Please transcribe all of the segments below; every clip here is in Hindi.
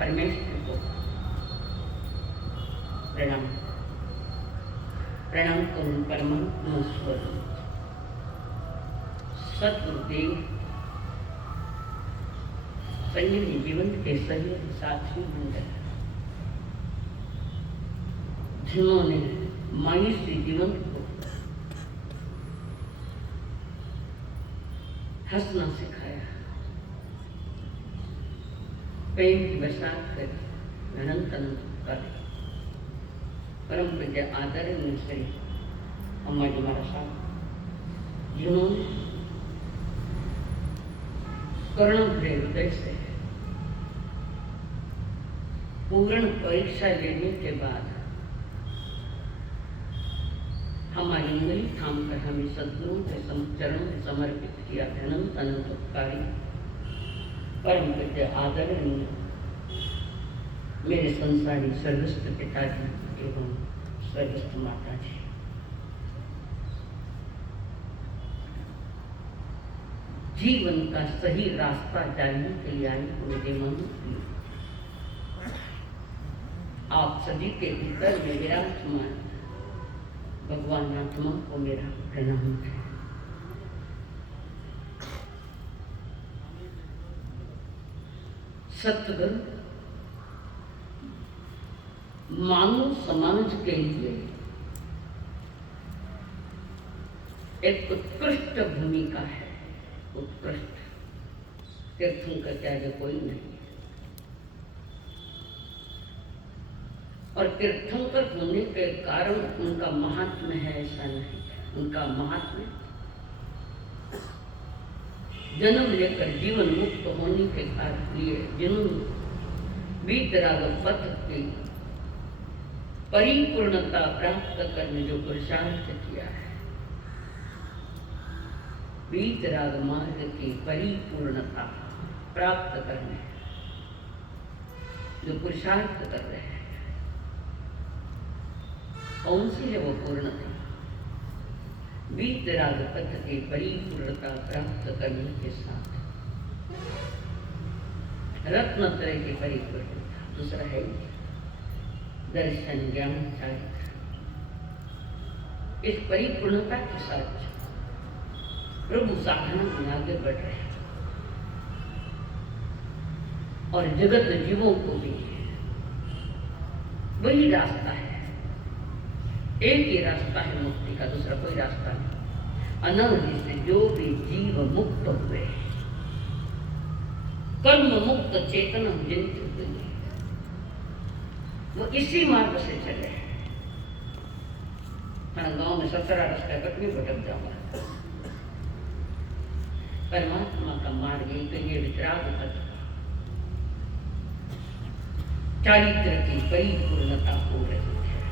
परमेश्वर को प्रणाम प्रणाम करूं। परमात्मा स्वरूप सतगुरुदेव संजीवनी जीवन के सही साथी मंडल जिन्होंने माई से जीवन को हंसना सिखाया, प्रेम की बरसात कर अनंत अनंत कर परम पूज्य आदरणीय श्री अम्मा जी महाराज साहब जिन्होंने करुण भरे हृदय से पूर्ण परीक्षा लेने के बाद हमारी उंगली थाम कर हमें सद्गुरुओं के चरणों में समर्पित किया। अनंत अनंत उपकारी परम पूज्य आदरणीय मेरे संसारी सर्वस्व पिताजी एवं स्वर्गस्थ माता जी, जीवन का सही रास्ता जानने के लिए आई उनके मन आप सभी के भीतर में विराजमान भगवान आत्मा को मेरा प्रणाम है। सतगुरु मानव समाज के लिए एक उत्कृष्ट भूमिका है। उत्कृष्ट तीर्थंकर क्या जो कोई नहीं, और तीर्थंकर होने के कारण उनका महात्म्य है ऐसा नहीं। उनका महात्म्य जन्म लेकर जीवन मुक्त होने के कारण लिए जिन्होंने वीतराग पथ की परिपूर्णता प्राप्त करने जो पुरुषार्थ किया है, वीतराग मार्ग की परिपूर्णता प्राप्त करने जो पुरुषार्थ कर रहे हैं, कौन सी है वो पूर्णता? वीतराग पथ की परिपूर्णता प्राप्त करने के साथ रत्नत्रय की परिपूर्णता, दूसरा है दर्शन ज्ञान चारित्र। इस परिपूर्णता के साथ प्रभु साधना में आगे बढ़ रहे हैं और जगत जीवों को भी वही रास्ता है। एक ही रास्ता है मुक्ति का, दूसरा कोई रास्ता नहीं। अनादि से जो भी जीव मुक्त हुए, कर्म मुक्त चेतना जिनकी हुई, वो इसी मार्ग से चले। हाँ, गांव में 17 रास्ता कटनी भटक जाऊंगा। परमात्मा का मार्ग एक ये वितराग पथ, चारित्र की परिपूर्णता हो रही है।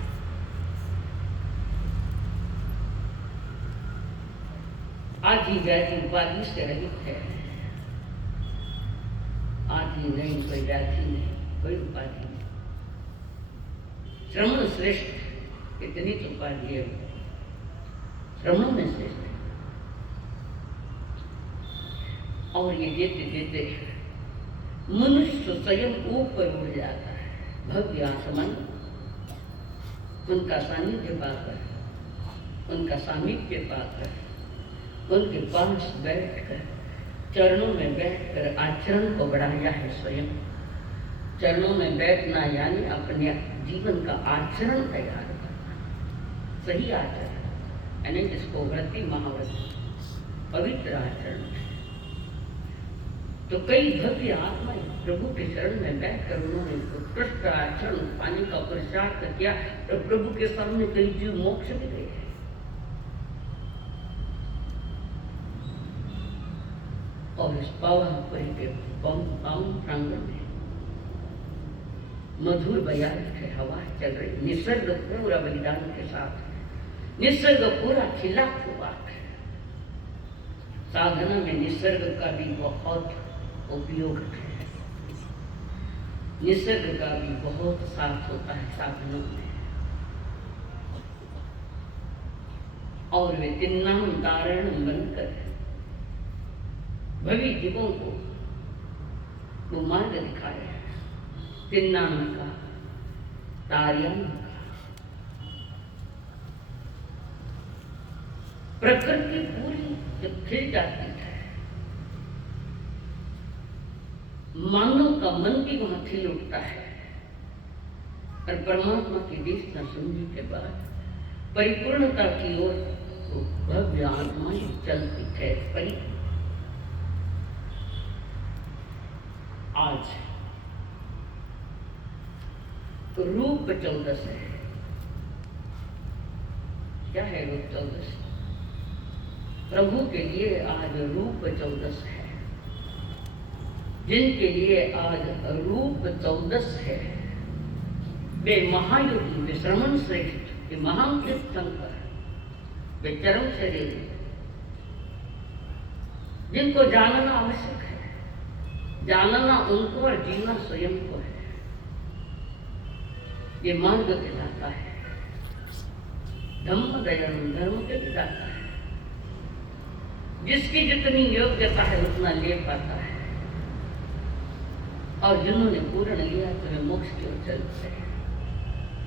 आदि व्याधि उपाधि से रहित है। आदि नहीं, कोई व्याधि नहीं, कोई उपाधि नहीं। श्रमण श्रेष्ठ, इतनी तो उपाधि है, श्रमणों में श्रेष्ठ। और ये देते देते मनुष्य स्वयं ऊपर उड़ जाता है, भव्य आसमान, उनका सानिध्य पाकर, उनका सामीप्य पाकर, उनके पास बैठकर, चरणों में बैठकर आचरण को बढ़ाया है स्वयं। चरणों में बैठना यानी अपने जीवन का आचरण तैयार करना, सही आचरण, यानी जिसको व्रति महाव्रत पवित्र आचरण है। तो कई भव्य आत्माएं प्रभु के शरण में बैठकर उन्होंने उत्कृष्ट आचरण पाने का पुरुषार्थ किया, तो प्रभु के सामने कई जीव मोक्ष भी गए हैं। और इस पावनपुरी के पावन प्रांगण में मधुर बयान है, हवा चल रही, निसर्ग पूरा बलिदान के साथ, निसर्ग पूरा खिला हुआ है। साधना में निसर्ग का भी बहुत उपयोग है, निसर्ग का भी बहुत साथ होता है साधनों में। और वे तिन्नाम तारण बनकर भवी जीवों को वो मार्ग दिखाया है, तिन्नाम का, तार्याम का। प्रकृति पूरी जब खिल जाती है, मानव का मन भी वहां खिल उठता है, और परमात्मा की देशना सुनने के बाद परिपूर्णता की ओर भव्य आत्माएं चलती है। आज रूप 14 है। क्या है रूप 14? प्रभु के लिए आज रूप 14 है। जिनके लिए आज रूप 14 है, वे महायोगी, वे श्रमण श्रेष्ठ, वे महान तीर्थंकर, वे चरम शरीर, जिनको जानना आवश्यक है। जानना उनको और जीना स्वयं को है। ये मार्ग दिलाता है, धम्म दयालु, धर्म के दिलाता है। जिसकी जितनी योग्यता है उतना ले पाता है, और जिन्होंने पूर्ण लिया तो वे मोक्ष की ओर चलते हैं।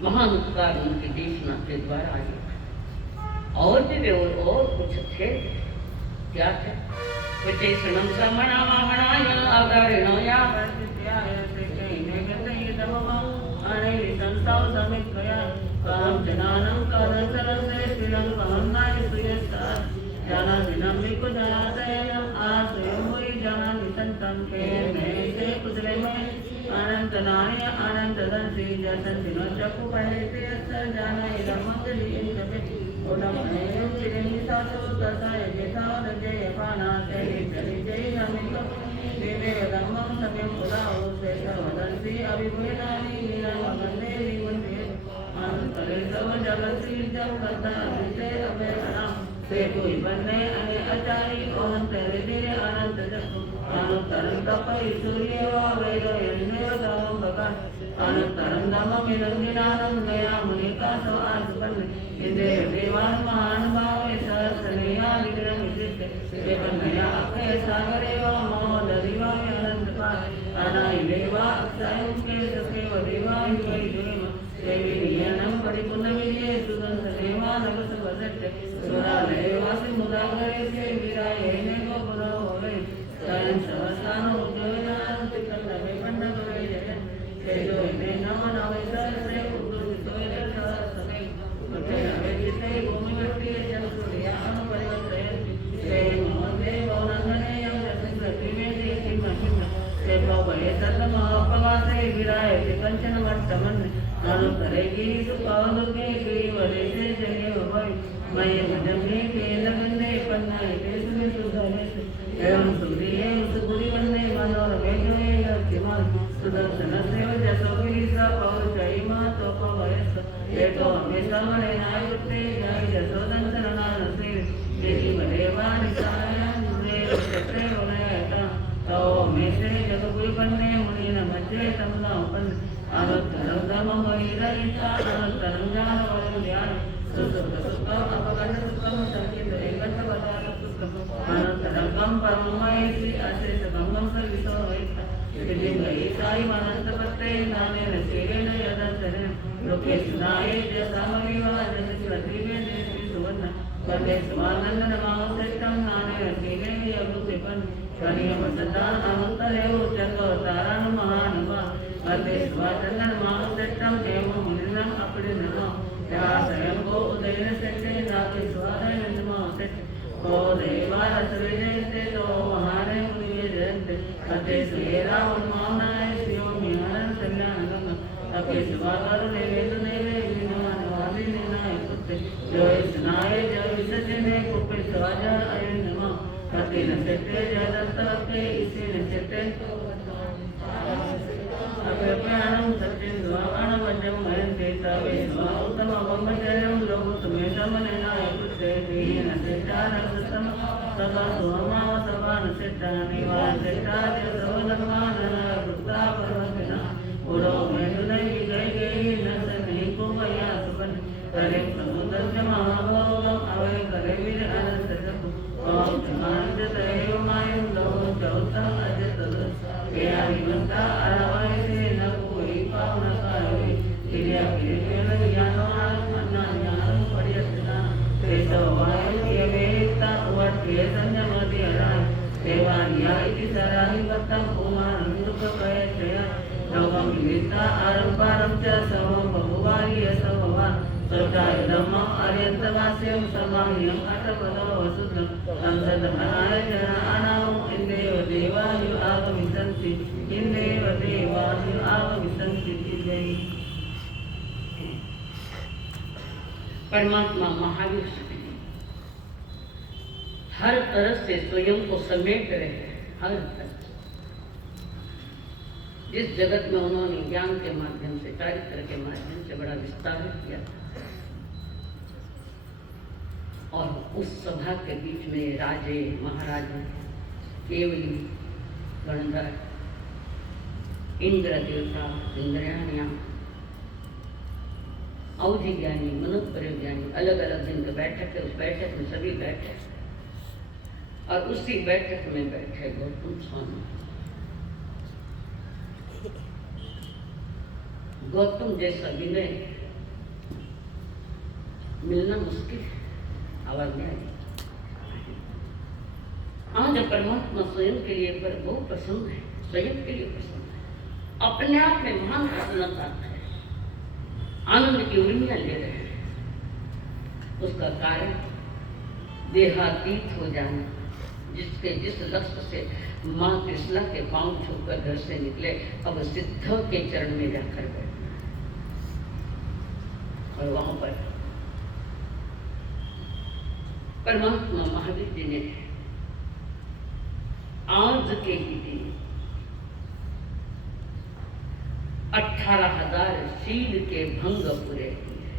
महान उपकार उनकी देशना के द्वारा आए। और भी वे और कुछ थे, क्या थे? विशेषणम समणामहणाय अवतारिणोया संताव समित्कया काम जनानं कालसरसे श्रीलं कहन्नाय सुयस्ता जाना विनम्र को जनातयं आश्रयं हुई जाना विसंतं के में से कुदले में अनंत नारी अनंत दंसी जसन दिनों चक्कु पहले पे असर जाना इधर मंगली इनके ओडम नेयं चिरंगी सासो तथा यथा रजय पाना से चली जय नमितो देवे धम्मं समयं पुराओ से सर्वदंसी अभिभूषणानि मीरा वंदे विमंदे अंतरे सब जगति जब करता विषय अभयनाम से कोई बनने अने अचारी अनंत धीरे अनंत जप अनंतरं तपई सूर्य वैरयन्ने दावं भगवान अनंतरं दमं विरंगिनानं गया मुनिका सो आसुपन्न इंद्रे देवान् महानुभावे सहस्रनेया विक्रम विशिष्ट वेपन्नया अक्षय सागरे वा महोदरिवा अनंतपाल अनाय देवा अक्षयं के सखेव देवा युवै जुरिम देवी नियनं परिपूर्णविजये सुगन्धदेवा नवसवसट्ट सुरालयवासि मुदागरे से विरायेने गोपुरो होवे स्वयं सवसानो उद्योजनान् तिकल्लवे पण्डकवे जयन् तेजो इमे नमो नवैसहस्रे उद्दुरितोय सहस्रमे उठे नवेदिते भूमिवृष्टि जल सूर्यान् परिवर्तयन्ति ते मोदे भवनन्दनेयं रसिं प्रतिमे ते किं किं ते भवये सर्वमहापवासे विरायते पञ्च जन वर्तमन मनु करेगी सुपादुके की वरे से जगे भाई मैं भजंगे के लगने पन्ना देश में सुधारे एवं सुधीए सुधुरी बनने मनोर वेगवे लक्ष्मण सुदर्शन से जसोगी सा पौर जय मा तो पवयस ये तो हमेशा मने नाय उठते जय जसोदंतन नान से देवी बलेवा निकाया मुझे सत्रे होने तो में से जग कोई बनने मुनि न मचे तमना अपन आनंद धर्म मोहि रहिता आनंद तरंगान वरम ध्यान सुख सुख अपगण सुखम संकित एकंत बदार सुखम आनंद तरंगम परममय श्री अशेष गंगम सर्वितो वैता यदि गई साई मानंद पत्ते नाने नसेरे न यदंतरे लोके सुनाए जसामविवा जस प्रतिवे देवी सुवर्ण वंदे स्वानंद नमाओ सेतम नाने नसेरे यगुतिपन कनिय वसता अमंतले उच्चंगो तारण महानुमा वंदे स्वानंद नमाओ सेतम देव मुनिनम अपने नमो या स्वयं को उदयन सेते नाके स्वारे नमो सेते को देवा रसविजयते तो महाने मुनिये जयन्ते अते श्रीरा उन्मानाय शिव मिहारन कल्याण गंगा अके स्वागर नेवेद नेवे विमान वाली निनाय पुत्ते जय सुनाए जय विसजे ने कुपे स्वाजा अय नमः कति न सेते जयदत्त के इसी न सेते अभ्यप्याणं सत्यं द्वावण वजं मयन्ते तवे स्वाउतम वमजयं लोकुतमे समनेनाय पुत्रे दीन सेतान सतम सदा सुहमा सवान सेता निवास सेता जसवदमान पुत्रा परमजना उड़ो मेदुनै गई न सने को भया सुबन करे समुद्र के महाभोगम अवय करे वीर अनंत जपु ओम समानज तयो मायं लो चौथा अजत या विमंता अरवाय से न कोई पावन कावे क्रिया क्रिया ज्ञानो आत्मना ज्ञान परियतना तेजो वायु ये वेता वट्ये संयमति अराय देवान्या इति सराहि वत्तं कुमार सुख कयत्रया लोकं विविता आरंपारं च सर्वं बहुवार्य सर्ववा सोचाय धम्मं अर्यन्तवास्यं समाह्यं अटपदो वसुतं संसदमनाय जनानां इन्देव देवायु आगमिष्यन्ति इन्देव देवायु आगमिष्यन्ति जय। परमात्मा महावीर हर तरह से स्वयं को समेट रहे हैं, हर तरह। जिस जगत में उन्होंने ज्ञान के माध्यम से, चारित्र के माध्यम से बड़ा विस्तार किया और उस सभा के बीच में राजे महाराजे केवली गणधर इंद्र देवता इंद्रयानिया अवधि ज्ञानी मनुष्य ज्ञानी अलग अलग दिन के बैठक है। उस बैठक में सभी बैठे और उसी बैठक में बैठे गौतम स्वामी। गौतम जैसा विनय मिलना मुश्किल है, आवाज में आई। आज परमात्मा स्वयं के लिए पर बहुत प्रसन्न है, स्वयं के लिए प्रसन्न है, अपने आप में महान प्रसन्नता है, आनंद की उर्मियां ले रहे हैं। उसका कारण देहातीत हो जाना, जिस लक्ष्य से माँ कृष्णा के पांव छूकर घर से निकले, अब सिद्ध के चरण में जाकर बैठना और वहां पर परमात्मा महावीर जी ने आज के ही दिन 18,000 शील के भंग पूरे किए।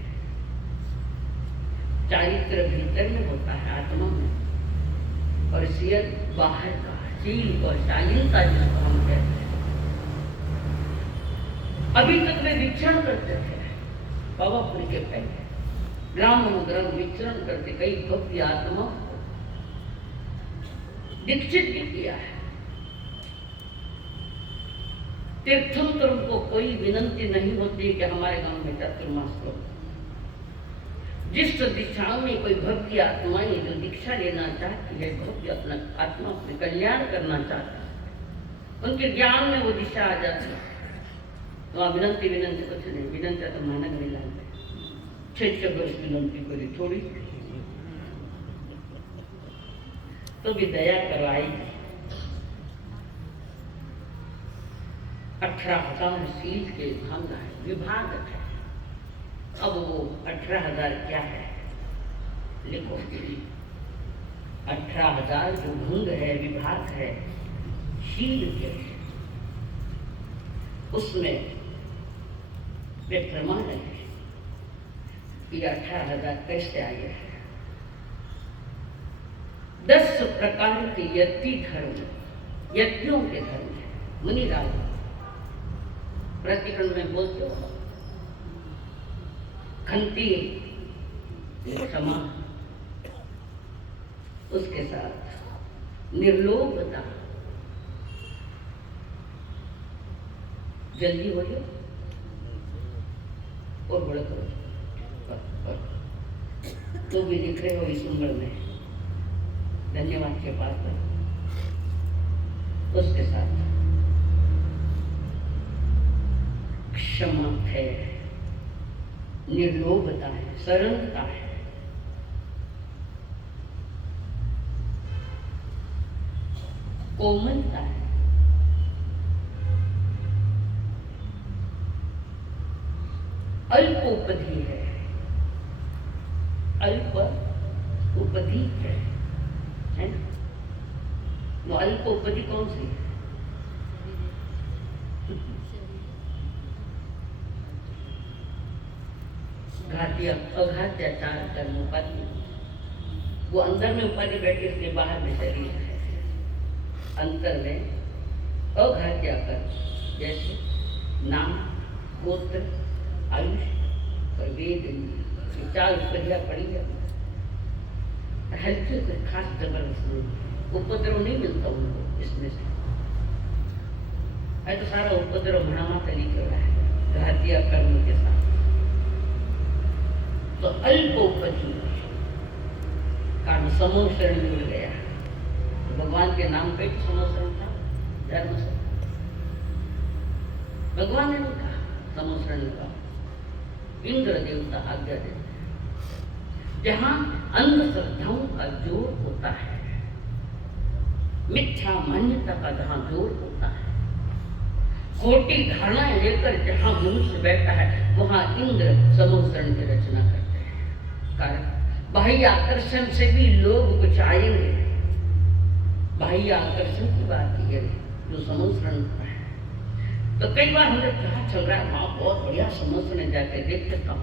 चारित्र भीतर में होता है, आत्मा में, और शील बाहर का। शील को शालीनता जिसको हम कहते हैं। अभी तक वे विचरण करते थे पवापुरी के पहले, ग्राम ग्राम विचरण करते, कई भक्ति आत्मा दीक्षित भी किया है। तीर्थंकरों को कोई विनंती नहीं होती कि हमारे गांव में चातुर्मास लो। जिस दिशा में कोई भक्ति आत्माएं जो दीक्षा लेना चाहती है, भक्ति अपना आत्मा अपने कल्याण करना चाहती है, उनके ज्ञान में वो दिशा आ जाती है। तो विनंती कुछ नहीं, विनंती तो मानक मिला 6 वर्ष विनंती करी थोड़ी तो भी दया करवाई। 18,000 शील के भंग है, विभाग है। अब वो 18,000 क्या है, लिखो। 18,000 जो भंग है, विभाग है, शील के, उसमें वे प्रमाण है कि 18,000 कैसे आए हैं। 10 प्रकार के यति धर्म, यतियों के धर्म है। मुनि राज प्रतिकरण में बोलते हो, खंती क्षमा, उसके साथ निर्लोभता, जल्दी हो जाओ और बड़ा करो, तो भी लिख रहे हो इस उम्र में, धन्यवाद के पास है। उसके साथ क्षमा है, निर्लोभता है, सरलता है, कोमलता है, अल्पोपधि है ना? वो अल्पोपधि कौन सी है? अघात्याचार कर्म उपाधि, वो अंदर में उपाधि बैठी, इसके बाहर में शरीर है। अंतर में अघात्या कर्म, जैसे नाम, गोत्र, आयुष और वेद, 4 उपाधियां पड़ी है। हल्के से खास जबरदस्त उपद्रव नहीं मिलता उनको इसमें से। तो सारा उपद्रव भणामा तली कर रहा है घातिया कर्म के साथ। तो अल्पोपधि कारण समोशरण मिल गया। तो भगवान के नाम पे समोशरण था, धर्म से भगवान ने नहीं कहा समोशरण का, इंद्र देवता आज्ञा देते। जहां अंधश्रद्धाओं का जोर होता है, मिथ्या मान्यता का जहां जोर होता है, खोटी धारणाएं लेकर जहां मनुष्य बैठा है, वहां इंद्र समोशरण की रचना करते हैं। कारण बाह्य आकर्षण से भी लोग कुछ आएंगे। बाह्य आकर्षण की बात की है जो समोशरण का है। तो कई बार हमने क्या चल रहा है, वहां बहुत बढ़िया समोशरण जाकर देखते कम,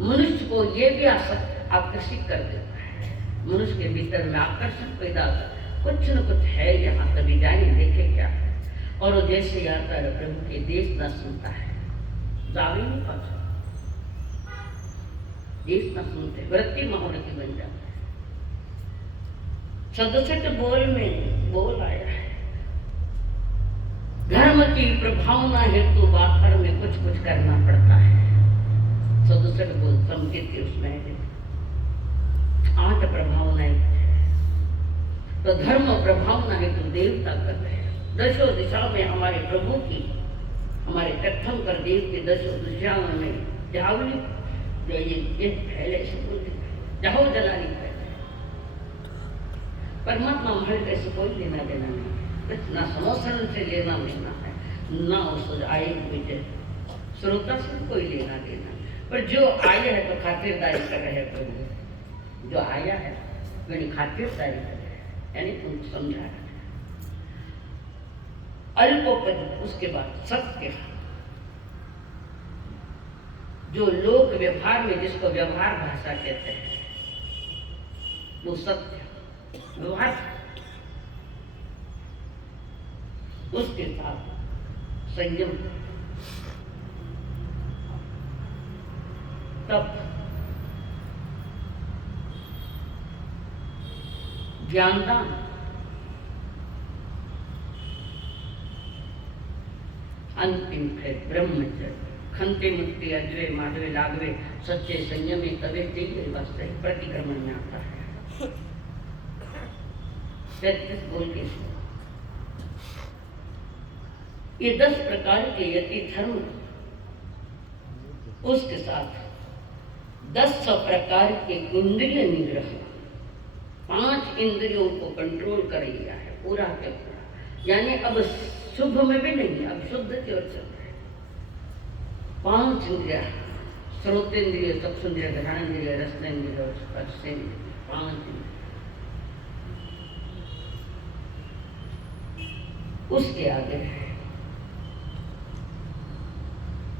मनुष्य को ये भी आकर्षित कर देता है। मनुष्य के भीतर में आकर्षण पैदा होता, कुछ न कुछ है यहाँ, कभी जाए देखे क्या है। और वो जैसे आता है प्रभु के देश न सुनता है, जावे नहीं पाता, देश न सुनते, वृत्ति महावृत्ति बन जाता है। 67 बोल में बोल आया है, धर्म की प्रभावना हेतु बाहर में कुछ कुछ करना पड़ता है। 67 बोल संकेत के उसमें है 8 प्रभावनाएं। तो धर्म प्रभावना हेतु देवता कर रहे हैं। दशों दिशाओं में हमारे प्रभु की, हमारे प्रथम कर देव के दशों दिशाओं में जावली जो ये फैले, जाहो जलाली फैले। परमात्मा हमारे कैसे कोई लेना देना नहीं, ना समोशरण से लेना देना है, ना उस आए हुए श्रोता से कोई लेना देना। पर जो आया है तो खातिरदारी कर रहे हैं प्रभु, जो आया है मैंने खातिरदारी कर रहे हैं, यानी तुम समझा रहे। अल्पोपद, उसके बाद सत्य, जो लोक व्यवहार में जिसको व्यवहार भाषा कहते हैं, वो सत्य व्यवहार। उसके साथ संयम, तप, ज्ञानदान, अंतिम है ब्रह्मचर्य। खंते मुक्ति अद्वै माधवे लागवे, सच्चे संयमी तवे तेरे वास्ते प्रतिक्रमण में आता है। 33 बोल के ये 10 प्रकार के यति धर्म, उसके साथ 10 प्रकार के इंद्रिय निग्रह, 5 इंद्रियों को कंट्रोल कर लिया है पूरा के पूरा। यानी अब शुभ में भी नहीं, अब शुद्ध की ओर चल रहे। 5 इंद्रिया, श्रोतेंद्रिय, चक्षुंद्रिय, घ्राणेंद्रिय, रसनेंद्रिय और स्पर्शेंद्रिय, 5 इंद्रिय। उसके आगे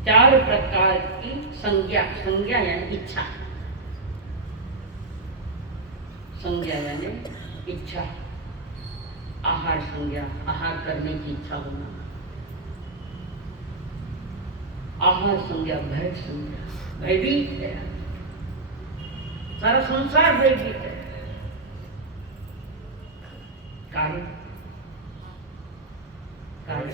4 प्रकार की संज्ञा, संज्ञा यानी इच्छा, संज्ञा यानी इच्छा, आहार संज्ञा, आहार करने की इच्छा होना, आहार संज्ञा, भय संज्ञा, भयभीत है, सारा संसार भयभीत है। कार्य कार्य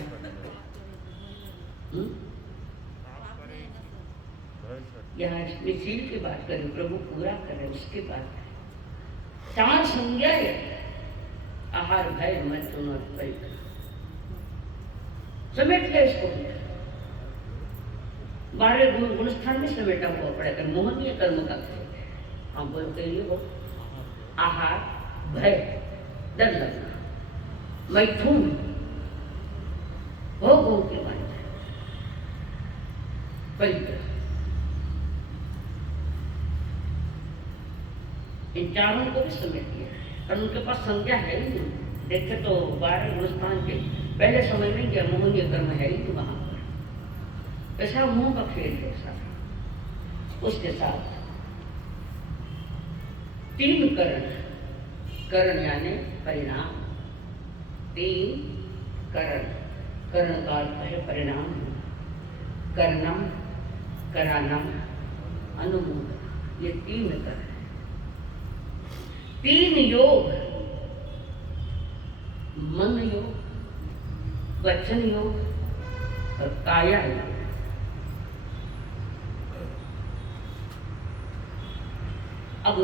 यहाँ शील की बात करें, प्रभु पूरा करें, उसके बाद 4 संज्ञा है, आहार, भय, मैथुन और परिग्रह, समेट गया इसको। 12 गुणस्थान में समेटा हुआ पड़ेगा, मोहनीय कर्म का खेल है। हम बोलते हैं वो आहार, भय, डर लगना, मैथुन, भोगों के मन, परिग्रह, इन चारों को भी समेट लिया और उनके पास संज्ञा है ही नहीं। देखे तो 12 गुणस्थान के पहले समय में क्या मोहनीय कर्म है ही नहीं वहां पर, ऐसा मुंह का खेल है सारा। उसके साथ 3 करण, करण यानी परिणाम, 3 करण, करण का अर्थ है परिणाम, कर्णम, करानम, अनुमोदन, ये 3 करण। 3 योग, मन योग, वचन योग और काया योग। अब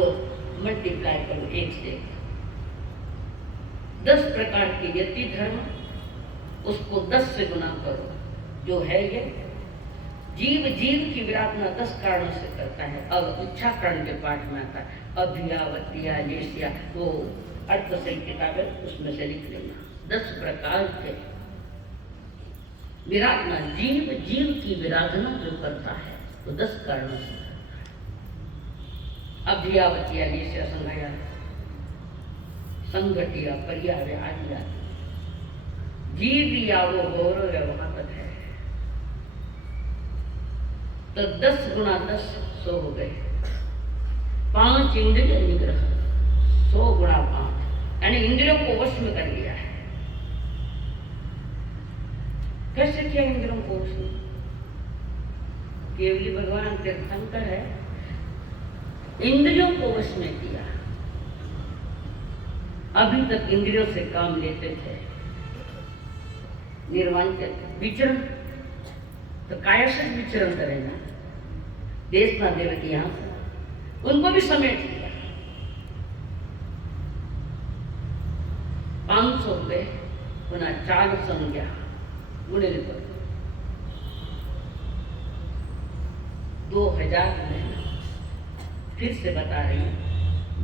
मल्टीप्लाई करो 1 से 10 प्रकार के यति धर्म, उसको 10 से गुना करो, जो है ये जीव, जीव की विराधना 10 कारणों से करता है। अब इच्छा करण के पाठ में आता है, अभियावतिया, लेसिया, वो अर्थ से किताब है, उसमें से लिख लेना। 10 प्रकार के विराधना, जीव, जीव की विराधना जो करता है वो 10 कारणों से करता है। अभियावतिया, लेसिया, संघया, संगठिया, पर्याय आदि, जीव या वो गौरव या वहां तक है। तो 10 गुणा 10 100 हो गए। 5 इंद्रिय निग्रह, 100 गुणा 5, यानी इंद्रियों को वश में कर लिया है। कैसे किया इंद्रियों को वश में? केवली भगवान तीर्थंकर है, इंद्रियों को वश में किया। अभी तक इंद्रियों से काम लेते थे, निर्वाण के विचरण तो काया से विचरण करेगा, देश ना देव की यहां से उनको भी समेट लिया। 500 रुपये गुना 4 संज्ञा गुणे पर 2000 महीना। फिर से बता रही हूँ,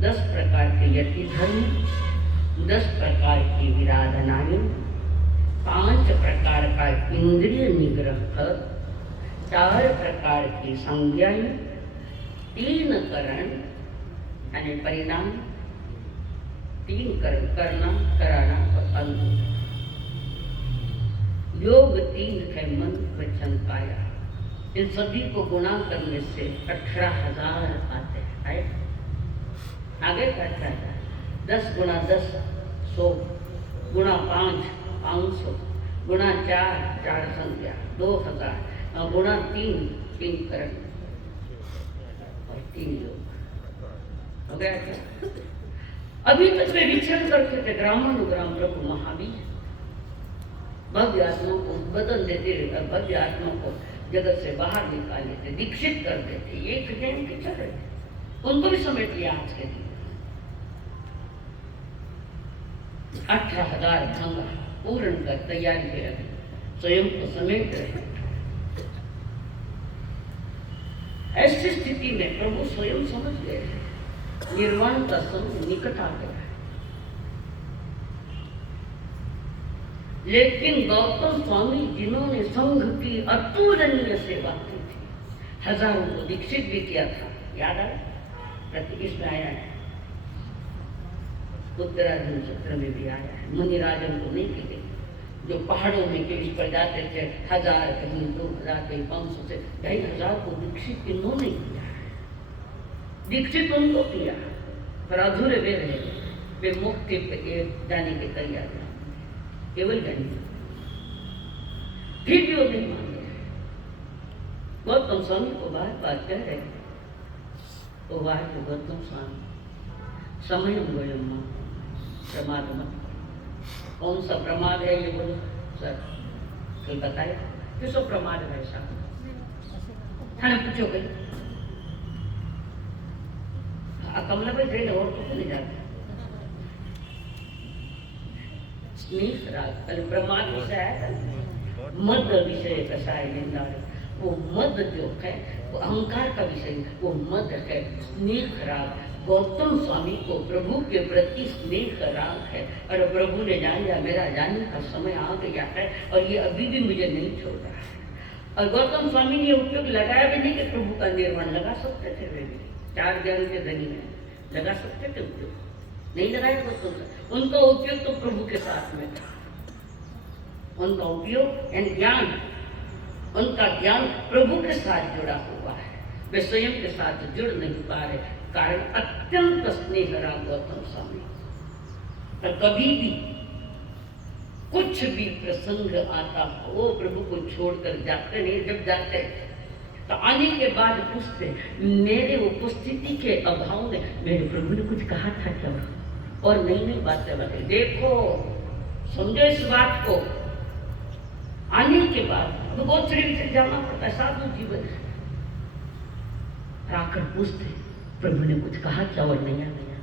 10 प्रकार के यति धर्म, 10 प्रकार की विराधनाएं, 5 प्रकार का इंद्रिय निग्रह, 4 प्रकार की संज्ञाएं, 3 करण यानी परिणाम, 3 करण, करना, कराना और अनुमोदन। योग 3 है, मन, वचन, काया। इन सभी को गुणा करने से 18,000 आते हैं। आगे कहता है 10 गुणा 10 100, गुणा 5 500, गुणा 4 4 संख्या 2000, गुणा 3 करण और 3 योग। हो गया क्या? अभी तक वे विचरण करते थे ग्रामानुग्राम प्रभु महावीर, भव्य आत्मा को बदल देते रहते, भव्य आत्मा को जगत से बाहर निकाल लेते, दीक्षित कर देते। एक जैन के चल रहे थे, उनको भी समेट लिया आज के दिन। 18,000 भंगा पूर्ण कर तैयारी है, स्वयं को समेट रहे। ऐसी स्थिति में प्रभु स्वयं समझ गए निर्वाण का समय निकट आ गया है। लेकिन गौतम स्वामी जिन्होंने संघ की अतुलनीय सेवा की थी, हजारों को दीक्षित भी किया था, याद आया? इसमें आया है, उत्तराधन सूत्र में भी आया है। मुनिराजन को नहीं की, जो पहाड़ों में गिरिश पर जाते थे, 1000 कहीं 2000 कहीं 500 से 2500 को दीक्षित इन्होंने किया है। दीक्षित उनको किया पर अधूरे वे रहे, वे मुक्ति पे जाने की तैयारी केवल जाने, फिर भी वो नहीं माने। गौतम स्वामी को बार बार कह रहे, तो वाह गौतम स्वामी समय वयम प्रमाद मत। कौन सा प्रमाद है ये बोलो सर, कोई बताए किसो प्रमाद है? ऐसा थाने पूछो कहीं, कमला भाई ट्रेन और कुछ नहीं जाते। स्नेह राग अरे प्रमाद विषय है, मद विषय कसा है निंदा, वो मद जो है वो अहंकार का विषय, वो मद है। स्नेह राग गौतम स्वामी को प्रभु के प्रति स्नेह राग है, और प्रभु ने जान लिया मेरा जाने का समय आ गया है और ये अभी भी मुझे नहीं छोड़ रहा है। और गौतम स्वामी ने उपयोग लगाया भी नहीं कि प्रभु का निर्माण लगा सकते थे, वे भी 4 ज्ञान के धनी में लगा सकते थे, उपयोग नहीं लगाया गौतम। उनका उपयोग तो प्रभु के साथ में था, उनका उपयोग एंड ज्ञान, उनका ज्ञान प्रभु के साथ जुड़ा हुआ है, वे स्वयं के साथ जुड़ नहीं पा रहे, कारण अत्यंत स्नेह राग गौतम स्वामी। तो कभी भी कुछ भी प्रसंग आता वो प्रभु को छोड़कर जाते नहीं, जब जाते तो आने के बाद पूछते मेरे उपस्थिति के अभाव में मेरे प्रभु ने कुछ कहा था क्या, और नई बातें बताई। देखो समझो इस बात को, आने के बाद गोचरी से जाना पड़ता है, साधु जीवन आकर पूछते प्रभु ने कुछ कहा क्या और नहीं आ गया।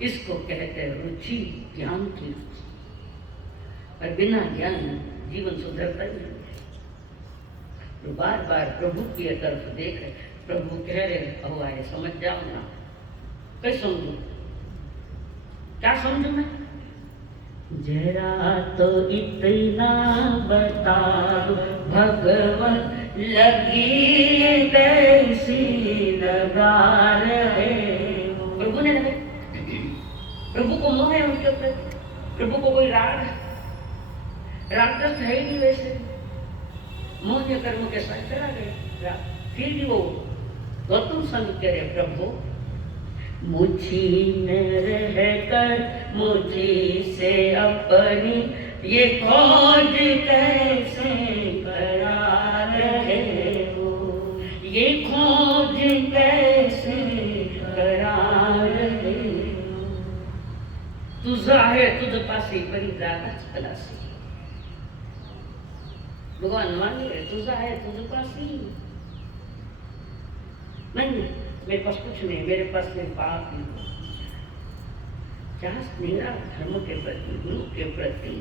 इसको कहते हैं रुचि, ज्ञान की रुचि, और बिना ज्ञान जीवन सुधरता ही नहीं है। तो बार बार प्रभु की तरफ देख रहे, प्रभु कह रहे हुआ है समझ जाओ ना, कैसे समझू, क्या समझू मैं? जरा तो इतना बता दो भगवान लगी कैसी लगा रहे। प्रभु ने लगे, प्रभु को मोह है उनके ऊपर, प्रभु को कोई राग रागग्रस्त है ही नहीं, वैसे मोह के कर्म के साथ चला गया। फिर भी वो गौतम स्वामी कह रहे प्रभु मुझी में रहकर मुझी से अपनी ये खोज कैसे करा रहे हो, ये खोज कैसे करा रहे हो। तुझा है तुझ पासी परी रागा खलासी, भगवान मांगे तुझा है तुझ पासी नहीं, मेरे पास कुछ नहीं, मेरे पास में पाप नहीं। क्या स्नेह धर्म के प्रति, गुरु के प्रति।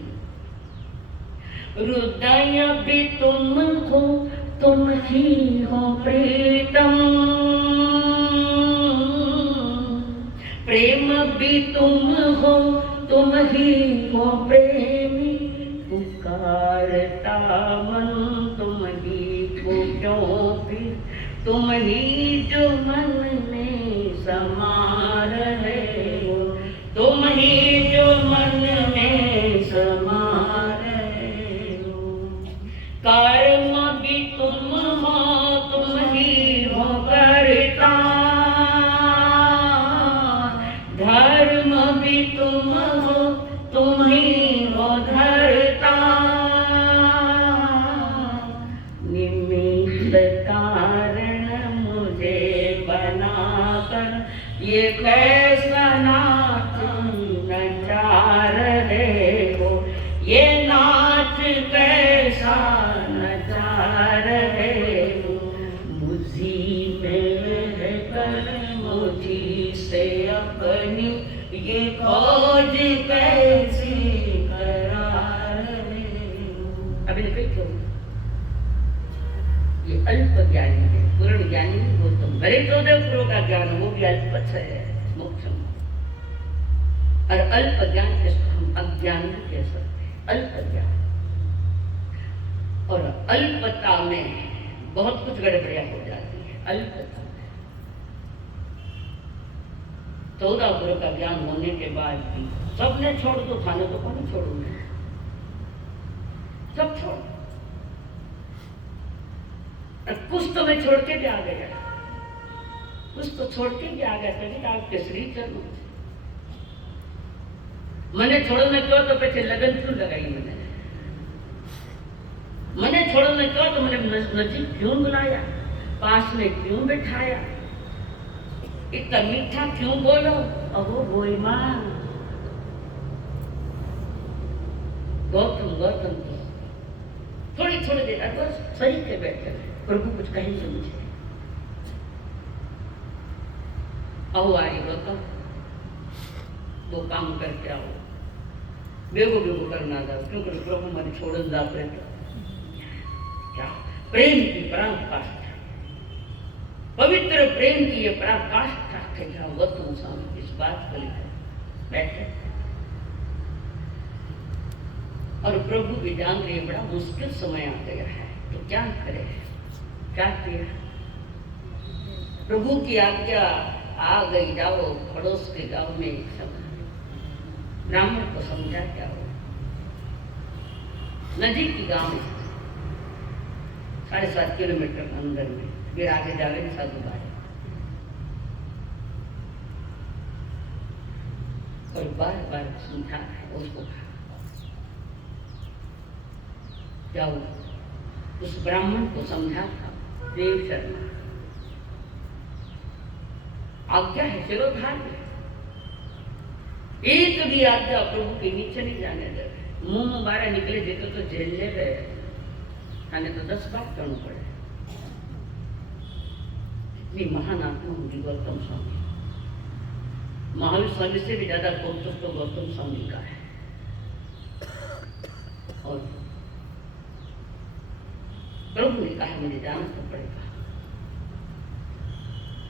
हृदय भी तुम हो, तुम ही हो प्रीतम, प्रेम भी तुम हो, तुम ही हो प्रेमी, पुकारता मन तुम ही को क्यों भी, तुम ही जो मन में समा रहे हो, तुम ही जो मन में समा रहे हो। कर्म भी तुम हो, तुम ही हो करता, धर्म भी तुम हो, तुम ही हो धरता, निमित्त कारण मुझे बनाकर ये कैसा नाच नचा रहे हो, ये नाच कैसा नचा रहे हो। मुझी में रहकर मुझी से अपनी ये खोज कैसी करा रहे हो। अभी निकल क्यों, ये अल्प ज्ञानी है, पूर्ण ज्ञानी नहीं गौतम। भले 14 पुरों का ज्ञान वो भी अल्प है, मोक्ष। और अल्प ज्ञान इसको हम अज्ञान भी कह सकते हैं, अल्प ज्ञान। और अल्पता में बहुत कुछ गड़बड़ियां हो जाती है। अल्पता में 14 गुरु का ज्ञान होने के बाद भी सबने छोड़ दो, थाने तो कौन छोड़ूंगे, सब छोड़। कुछ तो मैं छोड़ के भी आ गया, कुछ तो छोड़ के भी आ गया, तभी आप केसरी चलो मैंने छोड़ो में क्यों तो पीछे लगन क्यों लगाई, मैंने छोड़ो में क्यों तो मैंने नजीक क्यों बुलाया, पास में क्यों बिठाया, इतना मीठा क्यों बोलो, अहो बोई मां गौतम गौतम तो थोड़ी थोड़ी देर बस सही के बैठे प्रभु कुछ कहीं समझे। अहो आई गौतम वो काम करके आओ, बेगो बेगो करना जाओ, क्योंकि प्रभु मन छोड़ जाते हैं। क्या प्रेम की पराकाष्ठा, पवित्र प्रेम की ये पराकाष्ठा क्या गौतम स्वामी इस बात को लेकर बैठे। और प्रभु भी जान रहे बड़ा मुश्किल समय आ गया है, तो क्या करे, क्या किया, प्रभु की आज्ञा आ गई, जाओ पड़ोस के गांव में एक समय ब्राह्मण को समझा क्या हो, नजीक की गांव में 7.5 किलोमीटर अंदर में, फिर आगे जावे साधु भाई और बार बार समझा है उसको, जाओ उस ब्राह्मण को समझा था, देव शर्मा आज्ञा है चलो धार्य, एक भी आज्ञा प्रभु के नीचे नहीं जाने दे, मुंह में बारह निकले देते तो जेल ले गए, खाने तो 10 बार करना पड़े। इतनी महान आत्मा होगी गौतम स्वामी, महावीर स्वामी से भी ज्यादा कौतुक तो गौतम स्वामी का है। और प्रभु ने कहा मुझे जाना तो पड़ेगा,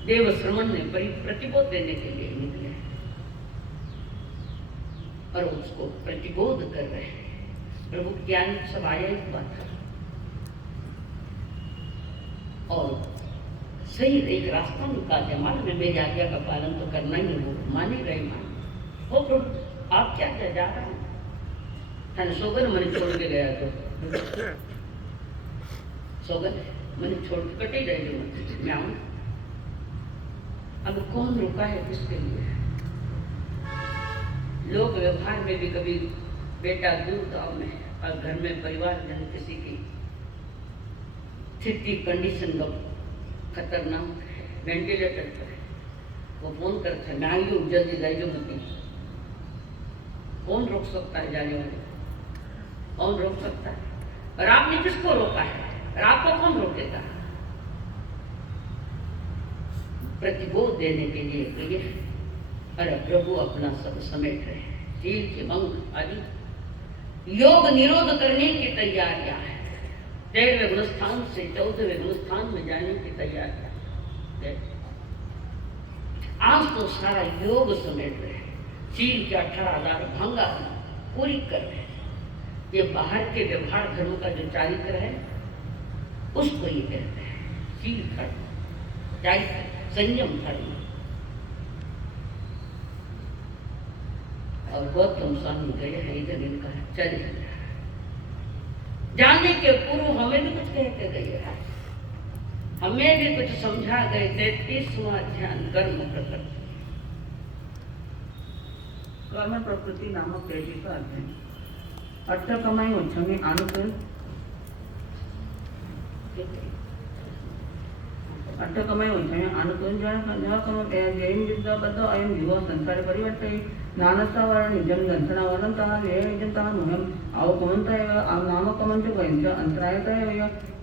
देव श्रवण ने प्रतिबोध देने के लिए निकले और उसको प्रतिबोध कर रहे हैं। प्रभु ज्ञान सब आया ही हुआ था और सही एक रास्ता निकाल दिया, मान में मेरी आज्ञा का पालन तो करना ही हो, माने गए मान हो प्रभु आप क्या क्या जा रहा हूँ, सोगन मैंने छोड़ के गया तो सोगन मैंने छोड़ के कटे गए जो मैं आऊँ, अब कौन रुका है किसके लिए। लोग व्यवहार में भी कभी बेटा दूर गाँव में और घर में परिवार जन किसी की स्थिति कंडीशन खतरनाक है, वेंटिलेटर पर है, वो फोन करते हैं मैं आई हूँ जल्दी जाइए मत, कौन रोक सकता है जाने वाले, कौन रोक सकता है, और आपने किसको रोका है, और आपको कौन रोकेगा। प्रतिबोध देने के लिए कहिए, अरे प्रभु अपना सब समेट रहे हैं, शील के मंग आदि योग निरोध करने की तैयारियां हैं, 13वें गुणस्थान से 14वें गुणस्थान में जाने की तैयारियां, आज तो सारा योग समेट रहे हैं, शील के 18,000 भंगा पूरी कर रहे हैं। ये बाहर के व्यवहार धर्म का जो चारित्र है उसको ये कहते हैं शील धर्म, चारित्र संयम धर्म। और गौतम स्वामी गए हैं इधर, इनका चल जाने के पूर्व हमें भी कुछ कहते गए, हमें भी कुछ समझा गए। 33वां ध्यान कर्म प्रकृति, कर्म प्रकृति नामक तेजी का अध्ययन। अट्ठ कमाई उच्छमी अनुकूल, अट्ठ कमाई उच्छमी अनुकूल जन जैन विद्या बद्ध अयम जीव संसार परिवर्तय ज्ञानस्थावरण निजम दंशनावरणतः व्ययजन्तः मुहम अवकमन्तः नामकमञ्च वयञ्च अन्तरायतः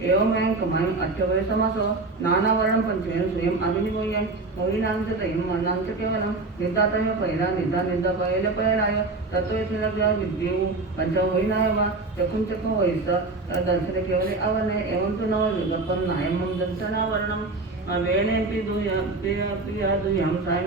एवं वयं कमायं अष्टवय समासो नानावरणं पंचमेन स्वयं अभिनिवयं मोहिनांचतयं मनांच केवलं निदातः पैरा निदा निदा पयले पयलाय तत्त्वज्ञ विद्येव पंचमोहिनाय वा चकुंचको वैस दर्शन केवले अवने एवं तु नव विगपं नायमं दंशनावरणं वेणेऽपि पिया दुह्यं सायं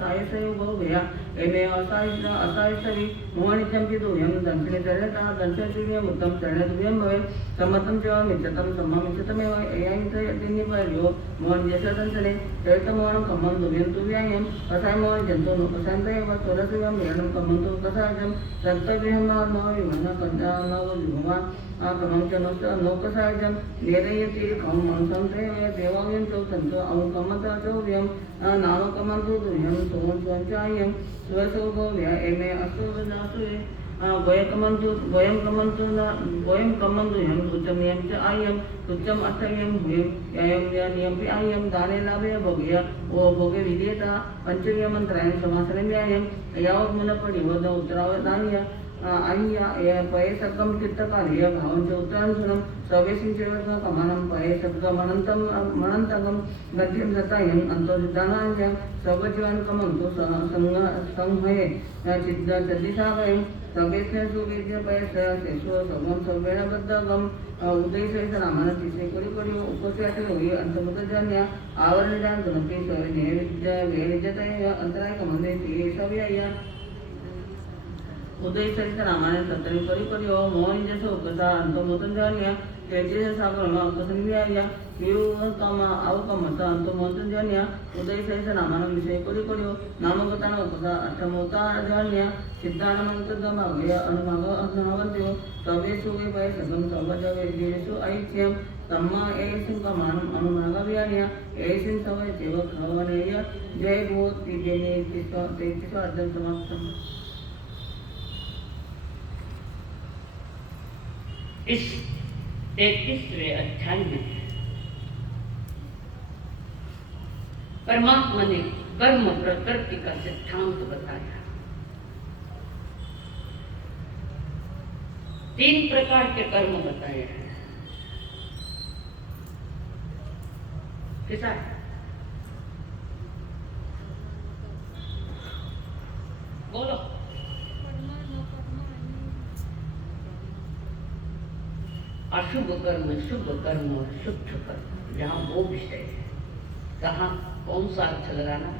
सायसयो बहुभया एमे असायसवि मोहनित्यंपि दुह्यं दंशने चरणता दंशचूर्यम् उत्तम चरणद्वयं भवेत् सम्मतं च मिच्छतं सम्ममिच्छतमेव एयायितनिपर्यो मोहनजसदंशने चरितमोहनं कम्मं दुह्यं तुव्यायम् असायमोहन जन्तु नुपशान्तयव स्वरसिवं मेरणं कम्मं तु कसायजं दत्तगृहं नवविमन कन्या नवविभुमा कमं च नौकसायजं वेदयति कमं संतयव देवाव्यं च तन्तु अमुकमता चौव्यं नामकमं तु दुह्यं सोमचायं स्वसोभव्य एमे अस्तुदासुरे वयं कमन्तु यं तुच्चं च आयं तुच्चं अर्थयं भूयं ययं यनियं आयं दाने लाभे भोग्य ओ भोगे विधेयता पंचम्यमंत्रायं समासनं यायं यावत् मुनपडिवद उत्तरावधान्य आह्य पये सगम चित्तकार्य भावं च उत्तरांशुनं सर्वेषु च कमानं पये मनन्तगं गद्यं सतायं अन्तर्जितानां सर्वजीवान् कमन्तु संहये चिद्दिशागयं सर्वेषु वेद्य पये शेषु सर्वं सर्वेण बद्धगं उदयसहित नामानं तिसे कोडी उपस्याति होई अंतमुतजन्य आवरणिदान तुनपि सर्वे वेदिजतय अंतराय कमंदे ती सव्यय उदय सरित नामाने सतरी करी ओ मोहन जैसे उपसा अंतमोतन जानिया तेजे सागर में उपसन भी आया यू कमा आव कमता अंतमोतन जानिया उदय सरित नामाने विषय करी ओ नामगतान उपसा अष्टमोता जानिया सिद्धान मंत्र गया अनुभाग अनुभवन्त्यो तवे सुगे पय सगम सर्वजवे जीवेषु ऐक्यम तम्मा एसिं कमानम अनुभाग व्यानिया एसिं सवय देव खवनेय जय भूत तिजेने तिस्व अर्धं समाप्तम्। इस 33वें अध्याय में परमात्मा ने कर्म प्रकृति का सिद्धांत बताया। 3 प्रकार के कर्म बताए हैं। कैसा है? बोलो। अशुभ कर्म, शुभ कर्म और शुद्ध कर्म, जहाँ वो विषय है, कहाँ कौन सा अर्थ लगाना,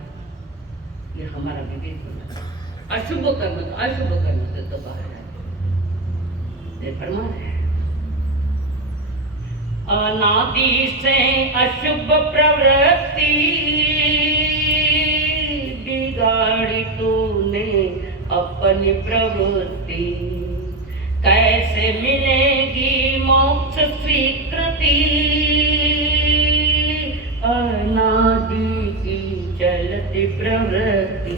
ये हमारा विवेक होना। अशुभ कर्म तो अशुभ कर्म से तो बाहर है, फरमान है अनादि से अशुभ प्रवृत्ति बिगाड़ी तूने अपनी प्रवृत्ति, कैसे मिलेगी मोक्ष स्वीकृति, अनादि की चलती प्रवृत्ति,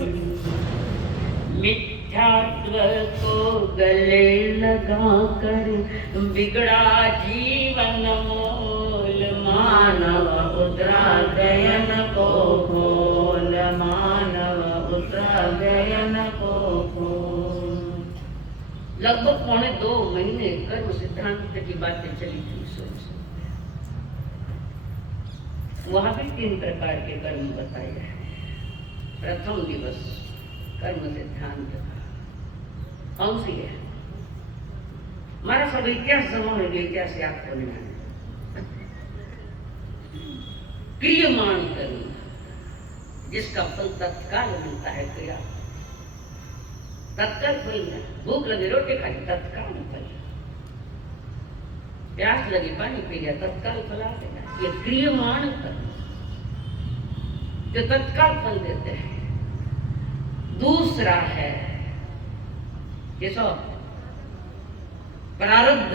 मिथ्यात्व को गले लगाकर बिगड़ा जीवन मोल, मानव उतरा गयन को खोल, मानव उतरा गयन को खोल। लगभग 2.25 महीने कर्म सिद्धांत की बातें चली थी। वहां भी 3 प्रकार के कर्म बताए हैं। प्रथम दिवस कर्म सिद्धांत कौन सी है? हमारा सब इतिहास जमा हो गया, इतिहास याद करने में क्रियमाण कर्म, जिसका फल तत्काल मिलता है। क्रिया तत्काल फल में, भूख लगी रोटी खाई तत्काल फल, प्यास लगी पानी पी लिया तत्काल फल आ गया। ये क्रियमाण कर्म जो तत्काल फल देते हैं। दूसरा है प्रारब्ध,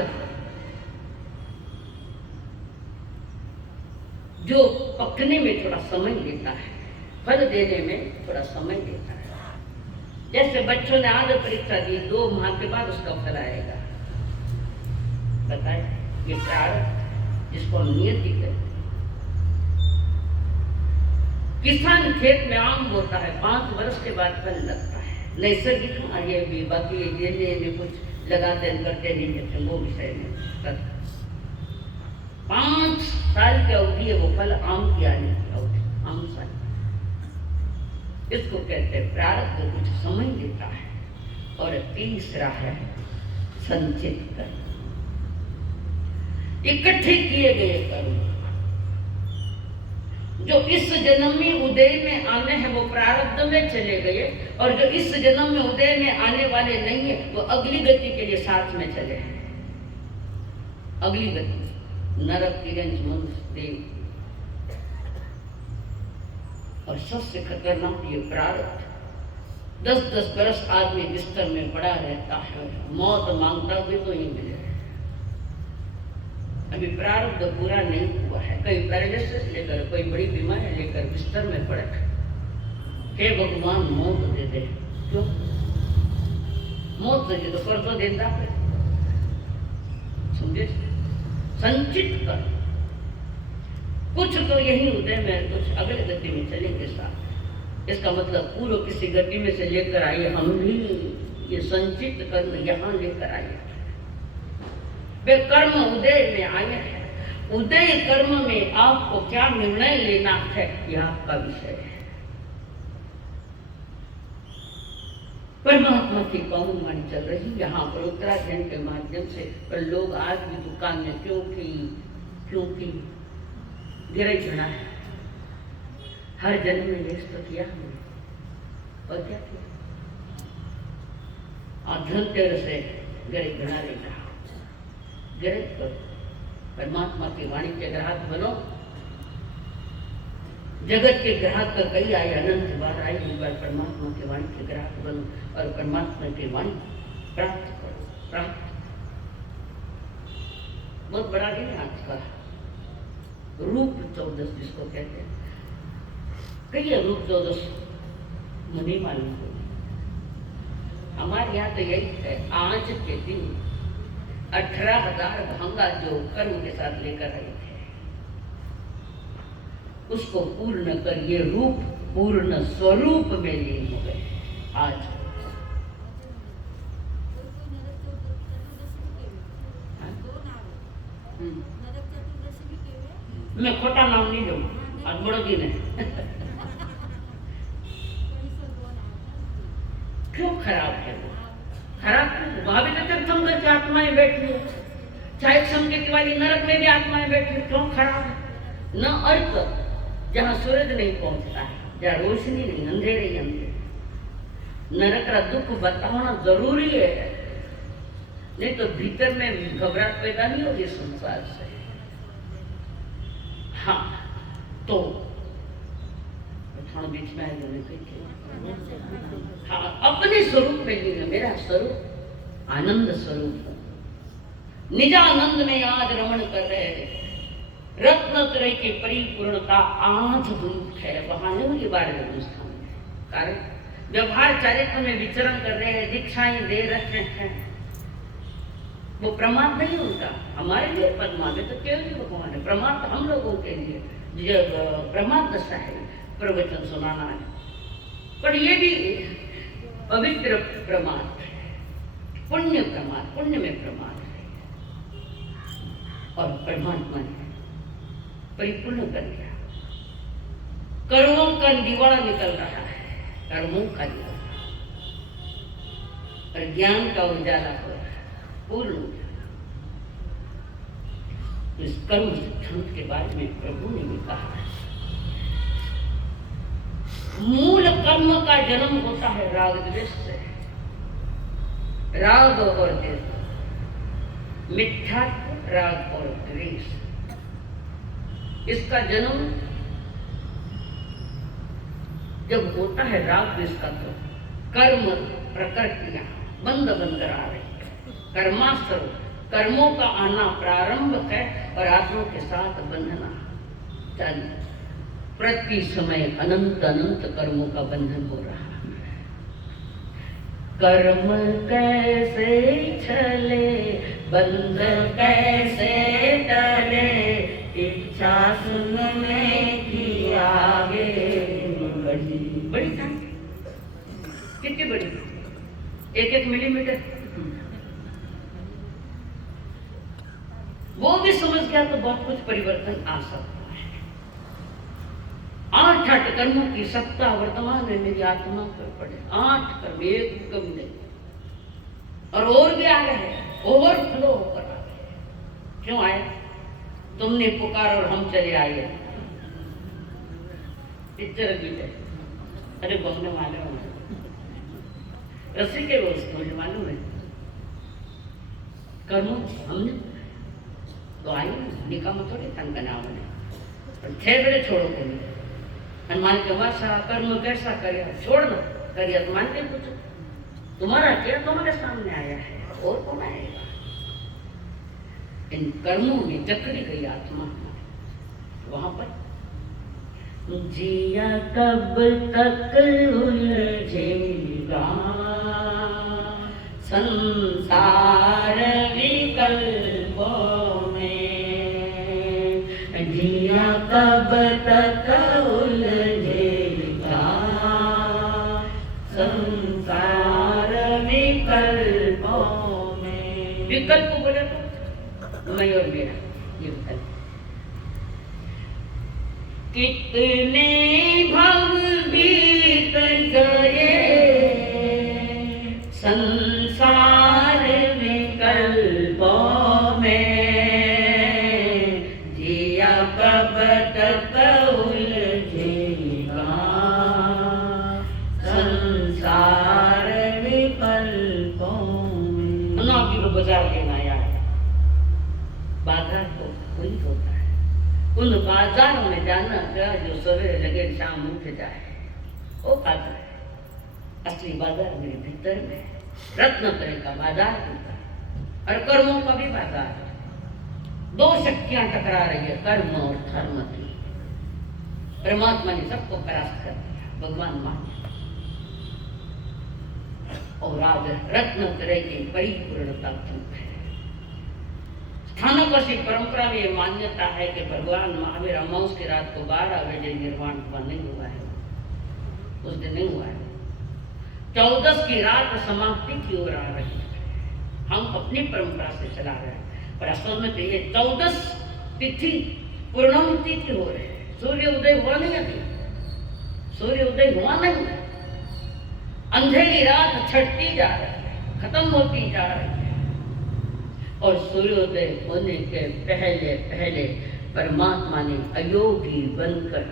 जो पकने में थोड़ा समय लेता है, फल देने में थोड़ा समय लेता है। जैसे बच्चों ने आज परीक्षा दी, 2 माह के बाद उसका फल आएगा। बताए ये प्रारब्ध, जिसको नियति कहते। किसान खेत में आम बोता है, 5 वर्ष के बाद फल लगता है। नैसर्गिक ये भी, बाकी ये कुछ लगाते करते नहीं देते, वो विषय में 5 साल की अवधि है वो फल आम की आने की अवधि, आम साल। इसको कहते हैं प्रारब्ध, कुछ समय देता है। और तीसरा है संचित कर्म, इकट्ठे किए गए कर्म। जो इस जन्म में उदय में आने हैं वो प्रारब्ध में चले गए, और जो इस जन्म में उदय में आने वाले नहीं है वो अगली गति के लिए साथ में चले हैं। अगली गति नरक, तिरंज, मनुष्य, देव, और सबसे खतरनाक ये प्रारब्ध। 10-10 बरस आदमी बिस्तर में पड़ा रहता है, मौत मांगता भी तो ही मिले। अभी प्रारब्ध पूरा नहीं हुआ है, कहीं पैरालिसिस लेकर, कोई बड़ी बीमारी लेकर बिस्तर में पड़े, हे भगवान मौत दे दे। क्यों मौत दे तो कर तो देता है, समझे? संचित कर, कुछ तो यही उदय में, कुछ अगले गति में चलेंगे साथ। इसका मतलब पूर्व किसी गति में से लेकर आइए, हम भी ये संचित कर्म यहाँ लेकर आइए। वे कर्म उदय में आए हैं, उदय कर्म में आपको क्या निर्णय लेना है यह आपका विषय है। परमात्मा की कौन वाणी चल रही यहाँ पर उत्तराखंड के माध्यम से, पर लोग आज भी दुकान में क्योंकि गिरई चढ़ा है। हर जन्म में यश तो किया हमने, और क्या किया? धनतेरस से गिरई घड़ा लेगा, गिरई करो, परमात्मा की वाणी के ग्राहक बनो। जगत के ग्राहक का कई आए, अनंत बार आई, एक बार परमात्मा की वाणी के ग्राहक बनो और परमात्मा की वाणी प्राप्त करो। प्राप्त बहुत बड़ा दिन है आज का, रूप 14 जिसको कहते हैं। कई रूप 14 मुझे मालूम हो, हमारे यहाँ तो यही है। आज के दिन 18,000 भांगा जो कर्म के साथ लेकर आए थे, उसको पूर्ण कर ये रूप पूर्ण स्वरूप में लीन हो गए। आज मैं खोटा नाम नहीं लूँ, आज बड़ो दिन है। क्यों खराब है वो? खराब क्यों? वहां भी तो तीर्थंकर की आत्माएं बैठी है, चाहे संकेत वाली नरक में भी आत्माएं बैठी है। क्यों खराब है? न अर्थ, जहाँ सूरज नहीं पहुंचता है, जहाँ रोशनी नहीं, अंधेरे ही अंधेरे। नरक का दुख बताना जरूरी है, नहीं तो भीतर में घबराहट पैदा नहीं होगी संसार से। हाँ तो बीच में हाँ, अपने स्वरूप में ही है। मेरा स्वरूप आनंद स्वरूप है, निजानंद में आज रमण कर रहे हैं। रत्न त्रय की परिपूर्णता आज दूत है, वहां नहीं के बारे में स्थान है। कारण व्यवहार चरित्र में विचरण कर रहे हैं, दीक्षाएं दे रहे हैं, वो प्रमाद नहीं उनका। हमारे लिए पद्मा में तो केवल भगवान है, प्रमाद हम लोगों के लिए जब प्रमाद दशा है, प्रवचन सुनाना है। पर ये भी पवित्र प्रमाद है, पुण्य प्रमाद, पुण्य में प्रमाद है। और परमात्मा ने परिपूर्ण कर दिया। कर्मों का दिवाला निकल रहा है, कर्मों का दिवाला, और ज्ञान का उजाला हो रहा है पूर्ण। इस कर्म सिद्धांत के बारे में प्रभु ने भी कहा है, मूल कर्म का जन्म होता है राग द्वेष से, राग और द्वेष, मिथ्या राग और द्वेष। इसका जन्म जब होता है राग द्वेष का, तो कर्म प्रकृतियां बंद करा रही, कर्मास्त्र कर्मों का आना प्रारंभ है और आत्मा के साथ बंधना चालू। प्रति समय अनंत अनंत कर्मों का बंधन हो रहा है। कर्म कैसे छले, बंधन कैसे टले, इच्छा सुनने की आगे बड़ी बड़ी कितनी बड़ी, 1-1 मिलीमीटर। वो भी समझ गया तो बहुत कुछ परिवर्तन आ सकता है। 8 कर्मों की सत्ता वर्तमान में मेरी आत्मा पर पड़े, 8 कर्म, एक कम नहीं, और भी आ रहे हैं, ओवरफ्लो होकर आ रहे। क्यों आए? तुमने पुकार और हम चले आए। पिक्चर गीत है। अरे बहुने मालूम है रस्सी के रोज मुझे मालूम है कर्म हमने तो आई निकाम थोड़ी तंग नाम ने छह बड़े छोड़ो को हनुमान के वासा कर्म कैसा करिया छोड़ना करिया तो मान के पूछो तुम्हारा क्या तुम्हारे सामने आया है और कौन आएगा। इन कर्मों में जकड़ी गई आत्मा वहां पर जिया कब तक उलझेगा संसार विकल्पों में जिया कब तक उलझेगा संसार विकल्पों में। विकल्प बोले तो मैं और मेरा ये विकल्प कितने भव बीत गए संसार विकल्पों में जिया कब तक उलझेगा संसार विकल्पों में। नौकी को बाजार लेना यार बाजार तो कोई होता है उन बाजारों में जाना का जो सवेरे लगे शाम उठ जाए वो बाजार है। असली बाजार मेरे भीतर में रत्न तरह का बाजार होता है और कर्मों का भी बाजार है। दो शक्तियां टकरा रही है कर्म और धर्म की। परमात्मा ने सबको परास्त कर दिया भगवान मान और आज रत्न तरह की परिपूर्णता है। स्थानों की परंपरा में ये मान्यता है कि भगवान महावीर अमावस की रात को 12 बजे निर्वाण हुआ नहीं हुआ है उस दिन नहीं हुआ है। 14 की रात समाप्ति की ओर आ रही है। हम अपनी परंपरा से चला रहे हैं पर असल में ये 14 तिथि पूर्णमिति की हो रही है। सूर्य उदय हुआ नहीं अभी सूर्य उदय हुआ नहीं अंधेरी रात छटती जा रही है खत्म होती जा रही है और सूर्योदय होने के पहले पहले परमात्मा ने अयोगी बनकर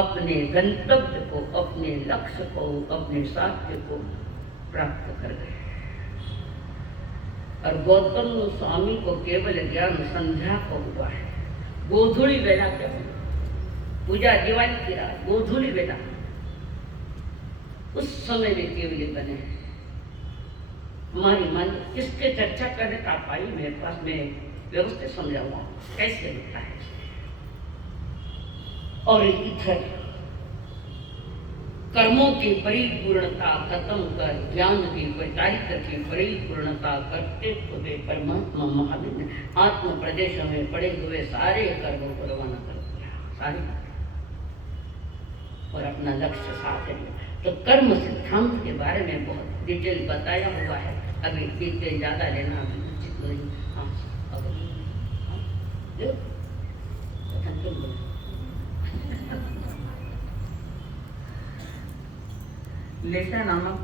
अपने गंतव्य को अपने लक्ष्य को अपने साध्य को प्राप्त कर गए। और गौतम स्वामी को केवल ज्ञान संध्या को हुआ है। गोधूली वेला क्या पूजा दिवाली की रात गोधूली वेला उस समय में केवल बने हमारी मन इसके चर्चा करने का पाई मेरे पास में व्यवस्थित समझाऊंगा कैसे होता है। और इधर कर्मों की परिपूर्णता खत्म कर ज्ञान की चारित्र की परिपूर्णता करते हुए परमात्मा महावीर ने आत्म प्रदेश में पड़े हुए सारे कर्मों को रवाना कर दिया सारे और अपना लक्ष्य साथ लिया। तो कर्म सिद्धांत के बारे में बहुत डिटेल बताया हुआ है। अभी डिटेल ज्यादा लेना अभी उचित नहीं। हाँ लेशा नामक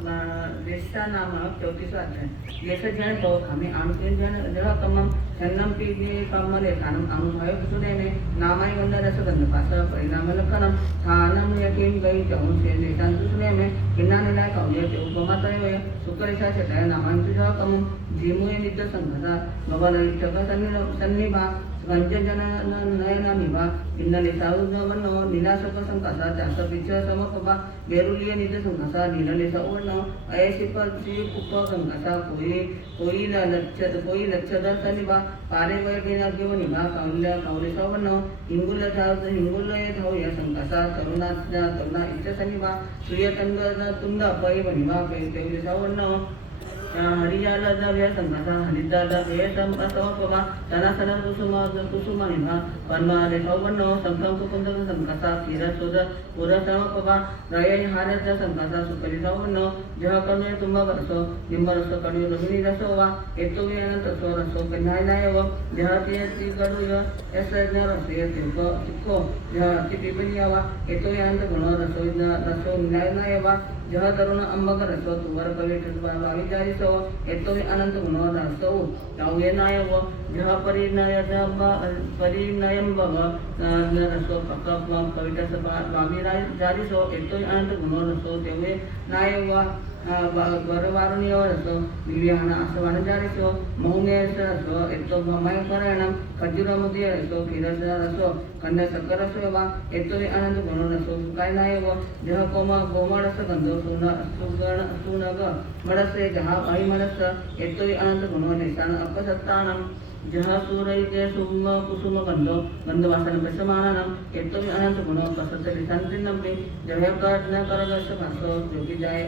34वां अध्याय लेशा ज्ञान तो हमें अनुकूल ज्ञान जहाँ कमम सन्नम पीने कमले थानम अनुभव सुने में नामाय वंद रसगंध पासा परिणाम लक्षणम थानम यकीन गई जाऊं से लेशान सुने में किन्ना ने लायक हो जाए उपमा तय हुए सुकरिशा छटाय नामाय तुझा कमम जीमुए नित्य संघता भगवान इच्छा सन्निभा पंचजन नयन निभा इन्नले साउजवनो निलाशक संकसा त्यास पिच समकबा बेरुलिय नित्य संकसा नीलले सवर्ण ऐसी पक्षी कुप संकसा कोई लक्ष्य दर्शनिभा पारे वय बिना केव निभा कौले सवर्ण हिंगुल साउज हिंगुल धौय संकसा तरुणा इच्छ सनिभा सूर्यतंग तुंद अपय निभा पेले सवर्ण हरिजाल दव्य संकसा हरिदाल देय संकसोपमा सनासन कुसुम निभा वन्माले सौवर्ण संकम कुकुंद संकसा क्षीर सुद पुर समपमा रय हारज संकसा सुकली सौवर्ण जह कन्य तुम रसो निम्ब रस कड़ियो रोहिणी रसो वा हेतु अनंत सो रसो कन्याय नाय व जह ती कड़ुय ऐसे रसो तिको जह ती पिपनिया वा हेतु अनंत गुण रसो न्याय नाय वा जह तरुण अंबक रसो तुवर कविट भावी जारी सो एतो अनंत गुणो रसो तावे नाय वो जह परिणयम भव रसो पक्क कविट भावी जारी सो एतो अनंत गुणो रसो तेवे नाय वा वरवारुण्य रसो दिव्याना असवान जारी सो मौने रसो एतो मय करणम खजुरमुदि रसो किरस रसो कंद सकर रसो वा एतो अनंत गुणो रसो काय नाय वो जह कोमरस गंधो सुनग मरसे जहा भाई मरस एतो अनंत गुणो निशान अपसत्तानम जहा सूरय सुम कुसुम गंधो गंधवासन प्रसमानम एतो अनंत गुणो कसत लिसांतिनम्पि जह कर्ण करगस भासो जोगी जाय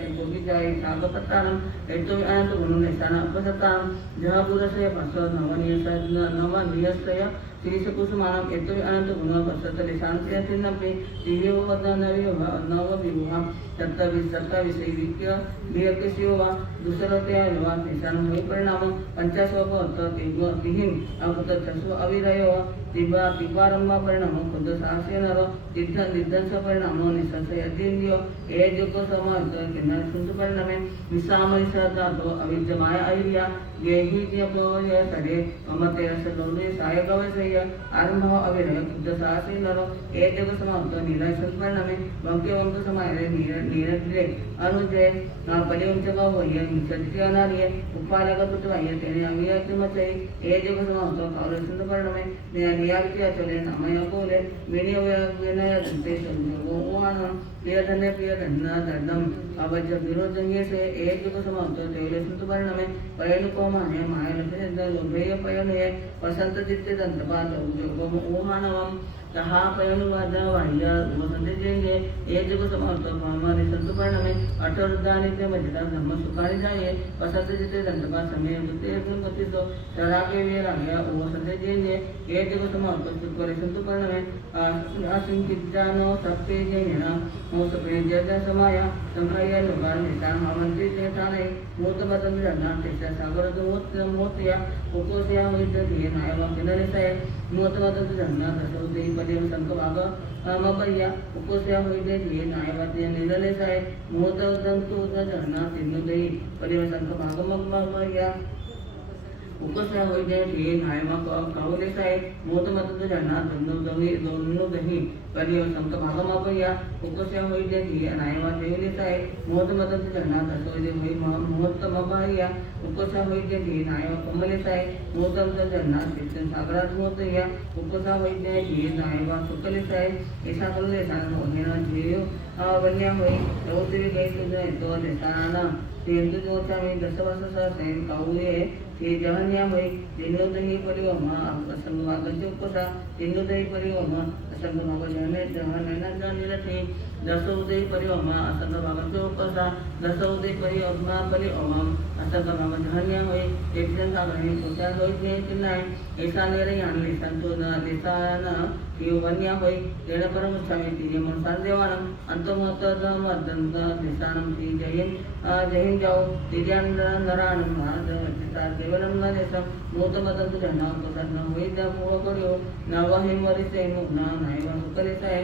सागपत्तानम एतो अनंत गुणो निशान अपसत्तानम जहा पुरसे भासो नवनियसय श्रीस कुसुमानम एतो अनंत गुणो कसत लिसांतिनम्पि दिव्यो नव विभुहा सत्ताविषयी विक्य वियकशिवा दुसरत्या युवा निशान होई परिणाम पंचास्वप तिहीन अकुत छसु अविरयो तिबारंभा परिणाम खुद साहस्य नर निध्वंस परिणाम निसंशय यतीन्द्रियो ए जोग समाज किन्नर सुंदर परिणामे विसामय सदातो अविद्य माया ऐर्या येहि ज्ञपय सरे ममते रसलोले साय गवसय आरंभ अविरय खुद साहस्य नर ए जोग समाज निलय सुंदर परिणामे वंक्य समाय नीरद्रे अनुजय पलिवंचका होय मिचत्य अनार्य उपालक पुटवाय तेने अवियत्मचय ए जोग समाज कावल सुंदर परिणामे नियावित्य चले नामय कोले विनय दंते संजोगोवान प्रियधन्य प्रियधन्ना दंडम अवज्य विरोधन्य से एक जोग समाज तेवले सुंदर परिणामे पयनुको माने माय लभ्य लोभेय पयनये वसंत चित्ते दंतपाद जोगम ओहानवम जहा पयनुवाद वाह्य वसंत जेंगे एक जोग समाज हमारे संत परिणामे अठोर्धानित्य मजदा धर्म सुखाणी जाये वसंत चित्ते दंतपाद समय दुते गतिसो चराके वे राग्या वसंत जेंगे एक जोग समाज सुखरे संत परिणामे असिंकिजानो सप्पे जेंगेना मोसपे जय समाया संघाय लोकान निशान हामंत्री जेठाने मोत बदन जन्ना तेसा सागर तो मोतया उकोसया विद्य दिए नायवा किनरे से मोत बदन जन्ना दसोदे पदेव संक भाग मपया उकोसया विद्य दिए नायवा दिए निरले से मोत दंतु जन्ना तिन्नुदे पदेव संक भाग मपया उपसा होइदे दिए नायवा कावले से मोत बदन जन्ना दोन्नु दही पदेव संक भाग मपया उपसा होइदे दिए नायवा देवले से मोत बदन जन्ना दसोदे होई मोत मपया उपसा होइदे दिए नायवा कमले से मोत बदन जन्ना शिक्षण सागरात मोतया उपसा होइदे दिए नायवा सुकले से ऐसा कले सान होनेना जियो वन्या होई चौधरी गई तुझे तो निशाना तेंदु जोचा में 10 वर्ष सा सैन काउले ते जहन्या होई दिनो दही परिवमा असंगमा गंजोपसा दिनो दही परिवमा असंगमा गजने जहनना जानिलते दसोदय परिवमा असंगमा गंजोपसा दसोदय परिवमा असंगमा जहन्या होई एकजन सागरने सोचा होई चिन्नाय ऐसा नेरे यानले संतोना लिसाना यो वन्या होई तेण परम छामे तिने मन संदेवानम अंतमत मदंग निशानम ती जयन जाओ तिजान नरानम चिता देवनम नरेसम मोत मदंग जना पदन होई द मोह करियो नवहि मरिसे मुना नायव सुकले से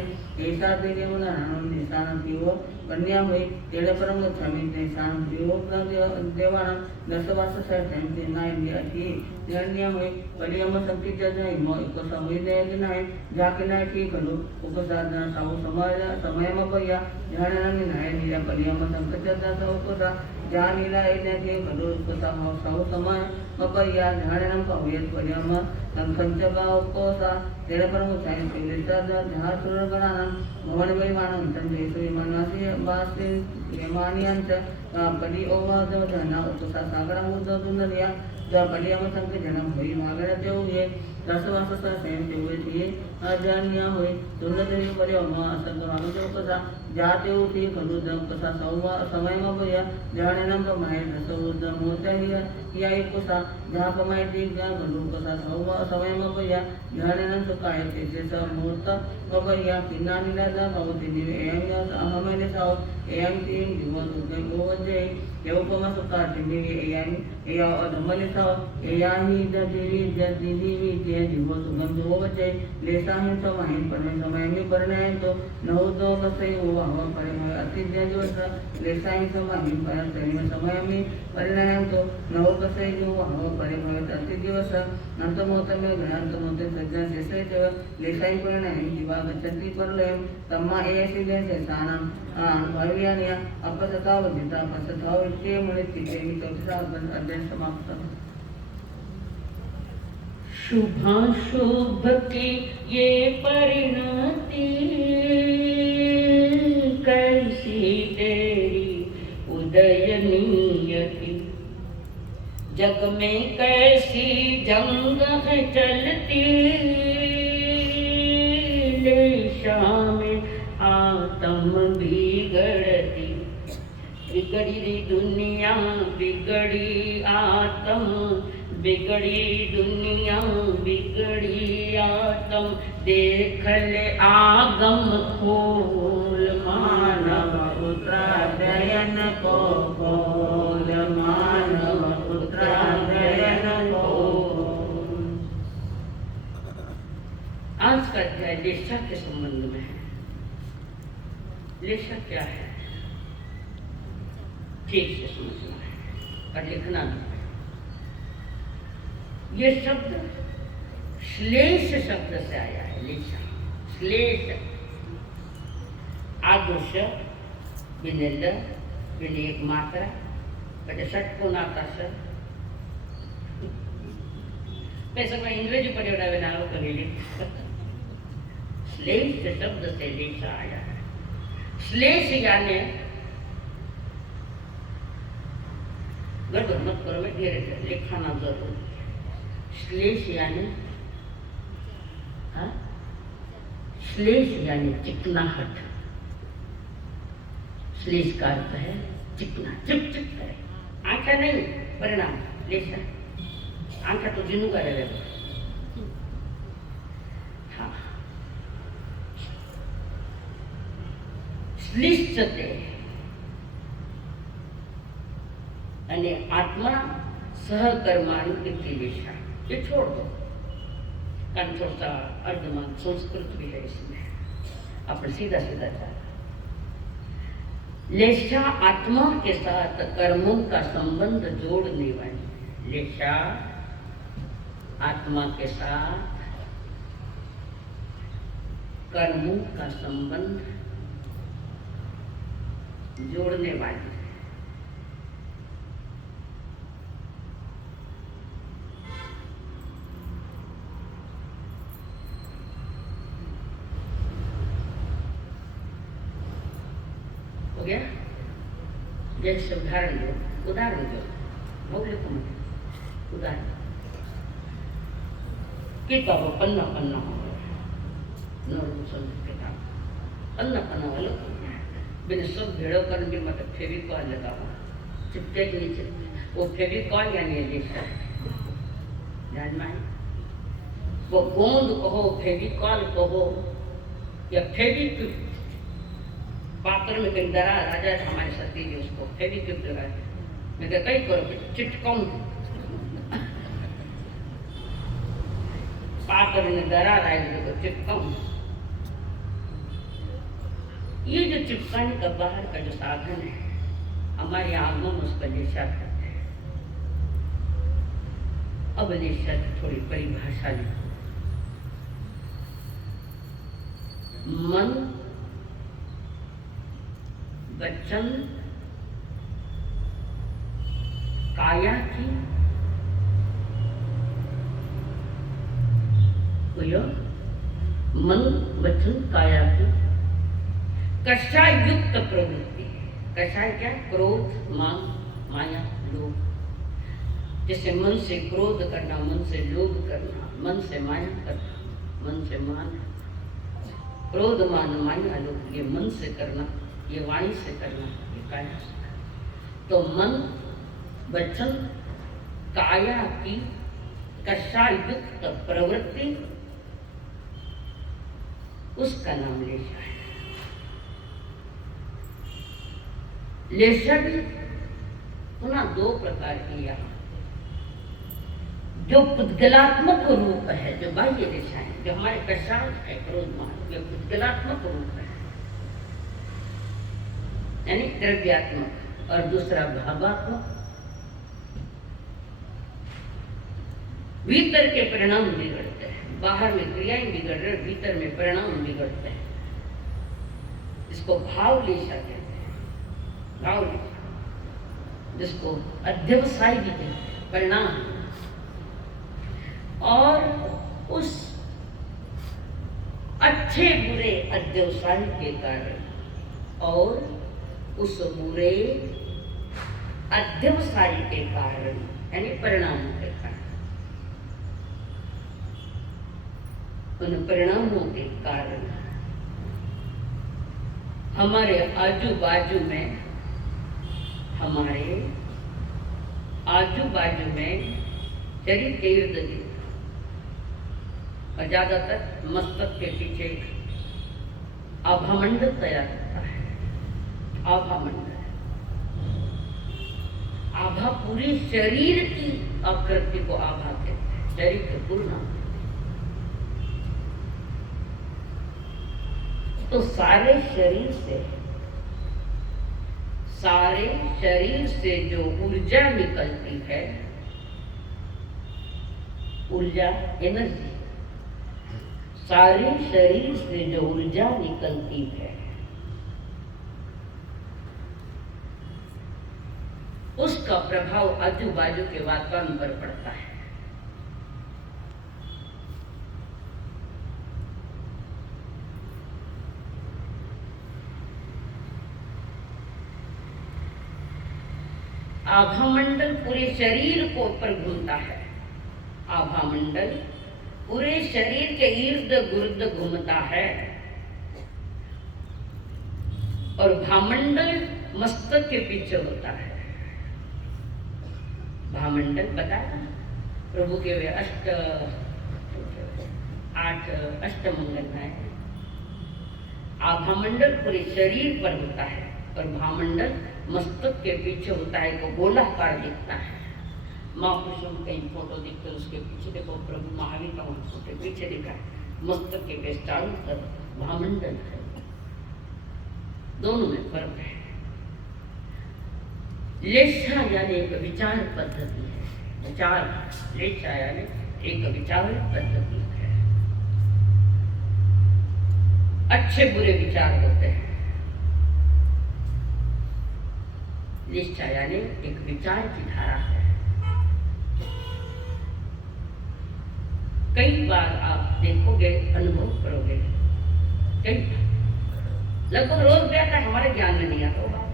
ऐसा तिने मन नरानम निशानम तीओ वन्या होई तेण परम छामे निशानम तीओ देवानम 10 वर्ष से तेंते नाय दियाती निर्णय होई परियम शक्ति जय मो एक समय दे नाय जाके नाय की कलो उपसाधना साउ समय मपया ध्यान नाय निया परियम संकट जदा उपसा जानिला एने के कलो उपसा साउ समय मपया ध्यान कवियत परियम संकंच बा उपसा तेरे पर मुचाई पिलेचा जहा सुर गणान भवन विमान संजय विमानवासी वासी विमानियांच पडी ओवा जना उपसा सागरा मुद दुनिया जा पडियम संक जन्म होई मागरा देव ये 10 वर्ष सा सेम देव थी अजान्या होई दुनदे परियम असंग मागो उपसा जाते उठी कलु द उपसा समय में भया जानेनम प्रमाय दसोद मोतहिया या उपसा जहा प्रमाय दी कलु उपसा समय में भया जानेनम सुकाय तेजे स मूर्त भया किनानिला द भवति दिवे एयं अहमने साओ एयं तीन जीव दुगे गोवजे योपमा सुका दिवे एयं एया अधमने साओ एया ही द देवी द दिवी जे जीव सुगंध होवजे लेसाही समाही परमे समयामी परिणय तो नवतो कसई हो हवा परिमय अतिद्या दिवस लेसाही समाही परमे समयामी परिणय तो नव कसई हो हवा परिमय अति दिवस अंतमोतमे अंतमोते सज्जा जैसे देव लेसाही परिणय जीवा गच्छति परलयम तम्मा एसी जैसे सानम भव्यानिया अपसताव जिता अपसताव इत्ते मुळे तिथे मी चौथा अध्याय समाप्त। शुभाशुभ की ये परिणति कैसी तेरी उदयनीयति, जग में कैसी जंग है चलती, लेशा में आत्म बिगड़ती, बिगड़ी री दुनिया बिगड़ी आत्म, बिगड़ी दुनिया बिगड़ी आत्म, देख ले आगम खोल मानव पुत्रादयन को खोल, मानव पुत्रादयन को। आज का अध्याय लेशा के संबंध में है। लेशा क्या है ठीक से समझना है और लिखना भी। ये शब्द श्लेष शब्द से आया है। लेशा श्लेष आदर्श बिनेल बिने एक मात्रा बटे षटकोण आता सर पैसा का इंग्रजी पढ़े नाव करेली। श्लेष शब्द से लेशा आया है। श्लेष यानी गड़बड़ मत करो, मैं धीरे लिखाना जरूर। श्लेष यानी श्लेष यानी चिकनाहट। श्लेष का अर्थ है चिकना, चिप चिप करे। आंखा नहीं परिणाम लेशा, आंखा तो जिनू का रहेगा। हाँ श्लिष्टते અને આત્મા સહકર્માણુ लेशा, ये छोड़ दो कारण थोड़ा सा अर्धमान संस्कृत भी है इसमें, अपन सीधा सीधा जा। लेशा आत्मा के साथ कर्मों का संबंध जोड़ने वाली। लेशा आत्मा के साथ कर्मों का संबंध जोड़ने वाली। जैसे उदाहरण दो बोले तो उदाहरण किताब पन्ना पन्ना हो गया किताब पन्ना पन्ना वाले बिन सब भेड़ो कर भी मतलब फेविकॉल लगाओ चिपटे के नीचे, वो फेविकॉल यानी लेशा ध्यान में। वो गोंद कहो फेविकॉल कहो या फेविक्विक, पात्र में कहीं दरार आ जाए हमारे सती जी उसको फेविक्विक लगाते। मैं क्या कहीं करो चिटकाऊं, पात्र में दरार आएगी तो चिटकाऊं। ये जो चिपकाने का बाहर का जो साधन है हमारे आगमन उसका लेशा करते हैं। अब लेशा की थोड़ी परिभाषा लिखो। मन वचन काया की मन वचन काया की कषाय युक्त प्रवृत्ति। कषाय क्या? क्रोध, मान, माया, लोभ। जैसे मन से क्रोध करना, मन से लोभ करना, मन से माया करना, मन से मान, क्रोध मान माया लोभ, ये मन से करना, ये वाणी से करना, ये काया से करना। तो मन वचन काया की कषाय युक्त प्रवृत्ति, उसका नाम लेशा है। लेशा भी पुनः दो प्रकार की यहाँ। जो पुद्गलात्मक रूप है, जो बाह्य दिशाएं, जो हमारे प्रशांत है, क्रोध मान, जो पुद्गलात्मक रूप है, यानी द्रव्यात्मक, और दूसरा भावात्मक। भीतर के परिणाम बिगड़ते हैं, बाहर में क्रियाएं बिगड़ रहे, भीतर में परिणाम बिगड़ते हैं। इसको भाव लेशा कहते हैं, भाव लेशा, जिसको अध्यवसाय भी कहते हैं, परिणाम। और उस अच्छे बुरे अध्यवसाय के कारण और उस बुरे अध्यवसाय के कारण, यानी परिणाम के कारण, उन परिणामों के कारण हमारे आजू बाजू में शरीर के इर्द गिर्द और ज्यादातर मस्तक के पीछे आभामंडल तैयार होता है। आभामंडल, आभा पूरे शरीर की आकृति को आभा कहते हैं, शरीर के पूर्ण। तो सारे शरीर से जो ऊर्जा निकलती है, ऊर्जा, एनर्जी, सारे शरीर से जो ऊर्जा निकलती है, उसका प्रभाव आजू बाजू के वातावरण पर पड़ता है। आभामंडल पूरे शरीर को ऊपर घूमता है। आभामंडल पूरे शरीर के इर्द गिर्द घूमता है और भामंडल मस्तक के पीछे होता है। भामंडल बताया प्रभु के वे 8 अष्टमंगल है। आभामंडल पूरे शरीर पर होता है और भामंडल मस्तक के पीछे होता है, को गोलाकार दिखता है। महापुरुषों में कई फोटो दिखते, उसके पीछे देखो प्रभु महावीर का फोटो पीछे दिखा है, मस्तक के चारों तरफ भामंडल है। दोनों में फर्क है। लेशा यानी एक विचार पद्धति है, विचार, लेशा यानी एक विचार पद्धति है। अच्छे बुरे विचार होते हैं। निश्चय यानी एक विचार की धारा है। कई बार आप देखोगे, अनुभव करोगे, लगभग रोज कहता है, हमारे ज्ञान में नहीं आता वो बात।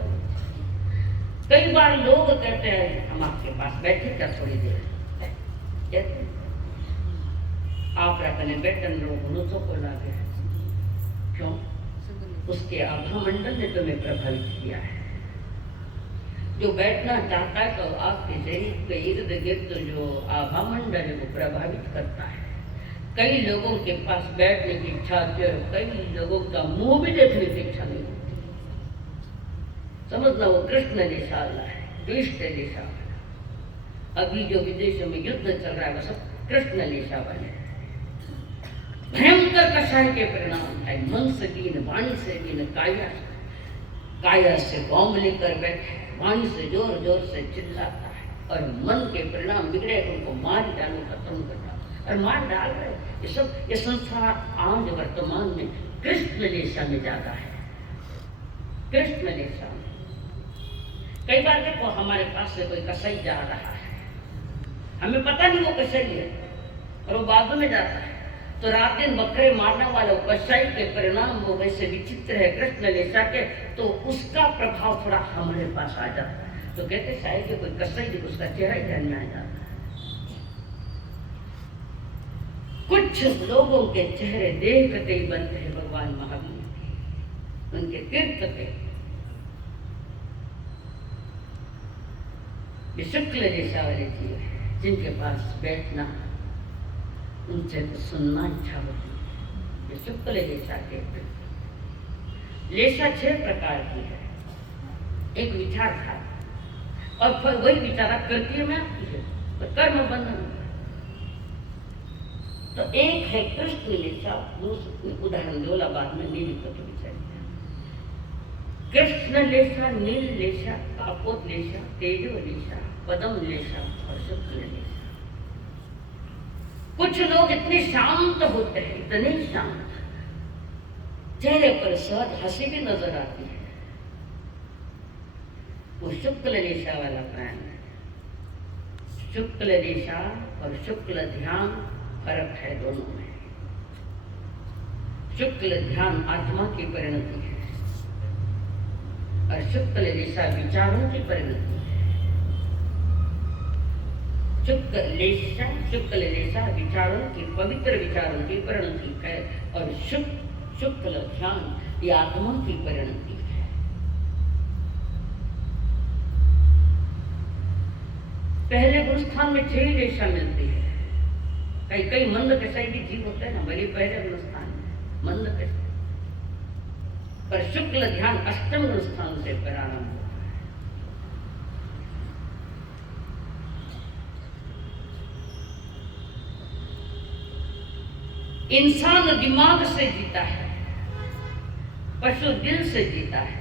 कई बार लोग कहते हैं हम आपके पास बैठे क्या थोड़ी देर, कहते आप रखने बैठन लोग भूसों को लागे, क्यों? उसके आभामंडल ने तुम्हें प्रभावित किया है। जो बैठना चाहता है तो आपके शरीर के इर्द गिर्द जो आभामंडल है वो प्रभावित करता है। कई लोगों के पास बैठने की इच्छा होती है, कई लोगों का मुंह भी देखने की इच्छा नहीं होती। समझना वो कृष्ण लेशा है, कृष्ण लेशा। अभी जो विदेशों में युद्ध चल रहा है वो सब कृष्ण लेशा वाले हैं। भयंकर कषाय के परिणाम है। मन से दीन, वाणी से दीन, काया से बॉम्ब लेकर बैठे, वाणी से जोर जोर से चिल्लाता है और मन के परिणाम बिगड़े, उनको मार डालो, खत्म कर डालो और मार डाल रहे। ये सब, ये संसार आज वर्तमान में कृष्ण लेशा में जाता है, कृष्ण लेशा में। कई बार देखो हमारे पास से कोई कसाई जा रहा है, हमें पता नहीं वो कसाई है और वो बाजू में जाता है, तो रात दिन बकरे मारने वाला कसाई के परिणाम वो वैसे विचित्र है कृष्ण लेशा के, तो उसका प्रभाव थोड़ा हमारे पास आ जाता है। तो कहते शायद कि कोई कसाई देखो उसका चेहरा ही ध्यान में आ जाता है। कुछ लोगों के चेहरे देखते ही बनते हैं भगवान महावीर, उनके तीर्थ के। ये शुक्ल लेशा वाले जीव है, जिनके पास बैठना, उनसे तो सुनना इच्छा होती है। ये शुक्ल लेशा के लेशा 6 प्रकार की है। एक विचार था और फिर वही विचारा कृत्य में आती है, तो कर्म बंधन। तो एक है कृष्ण लेशा, दूसरे उदाहरण देवला बाद में नील तो विचार कृष्ण लेशा, नील लेशा, कापोत लेशा, तेजो लेशा, पदम लेशा और शुक्ल लेशा। कुछ लोग इतने शांत होते हैं, इतने शांत, चेहरे पर सहज हंसी भी नजर आती है, वो शुक्ल लेशा वाला प्राण है। शुक्ल लेशा और शुक्ल ध्यान फर्क है दोनों में। शुक्ल ध्यान आत्मा की परिणति है और शुक्ल लेशा विचारों की परिणति है। शुक्ल लेशा विचारों की, पवित्र विचारों की परिणति है और शुक्ल ध्यान ये आत्मा की परिणति है। पहले गुणस्थान में 6 रेशा मिलती है। कई मंद कसाई भी जीव होते हैं ना, बड़े पहले गुणस्थान में मंद कसाई, पर शुक्ल ध्यान अष्टम गुणस्थान से प्रारंभ होता है। इंसान दिमाग से जीता है, पशु दिल से जीता है।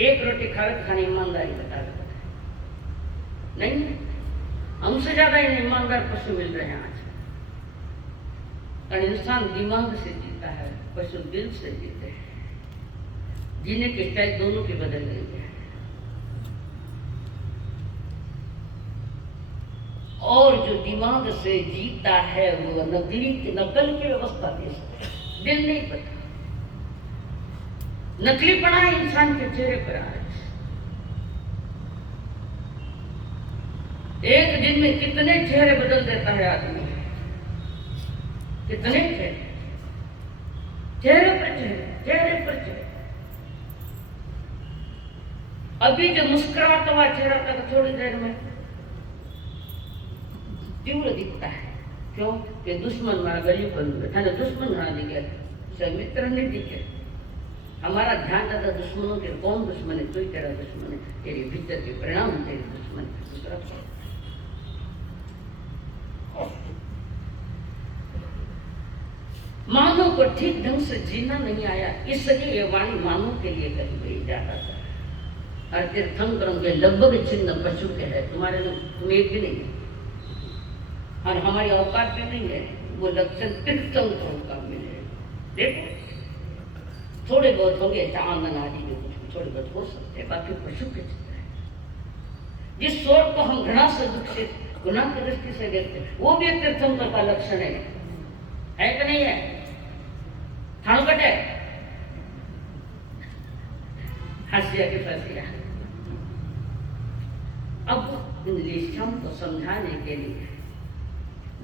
एक रोटी खावे खाने ईमानदारी बता देता है, नहीं हमसे ज्यादा ईमानदार पशु मिल रहे हैं आज। और इंसान दिमाग से जीता है, पशु दिल से जीते हैं। जीने की स्टाइल दोनों की बदल गई है। और जो दिमाग से जीता है वो नकल की व्यवस्था दे सकता है, दिल नहीं पता। नकलीपना इंसान के चेहरे पर आ रहा है। एक दिन में कितने चेहरे बदल देता है आदमी, कितने चेहरे पर चेहरे। अभी जो मुस्कुराता हुआ चेहरा था थोड़ी देर में तीव्र दिखता है। क्यों? कि दुश्मन मारा गली बन बैठा ना, दुश्मन ना दिखे, सब मित्र नहीं दिखे। हमारा ध्यान ज्यादा दुश्मनों के, कौन दुश्मन है? कोई तेरा दुश्मन है, तेरे भीतर के परिणाम तेरे दुश्मन है। मानव को ठीक ढंग से जीना नहीं आया, इसलिए ये वाणी मानव के लिए कही गई जाता था। और तीर्थंकरों के लगभग चिन्ह पशु के है, तुम्हारे तुम्हें एक भी नहीं है और हमारी औकात में नहीं है। वो लक्षण तीर्थंकरों का मिले। देखो थोड़े बहुत होंगे, चांदन आदि में कुछ थोड़े बहुत हो सकते हैं, बाकी पशु के चिन्ह है। जिस सोच को हम घृणा से दुखित, गुनाह की दृष्टि से देखते हैं, वो भी एक तीर्थंकर का लक्षण है कि नहीं है? थाणुकट है, हाशिया की फसिया। अब इन लेशाओं को समझाने के लिए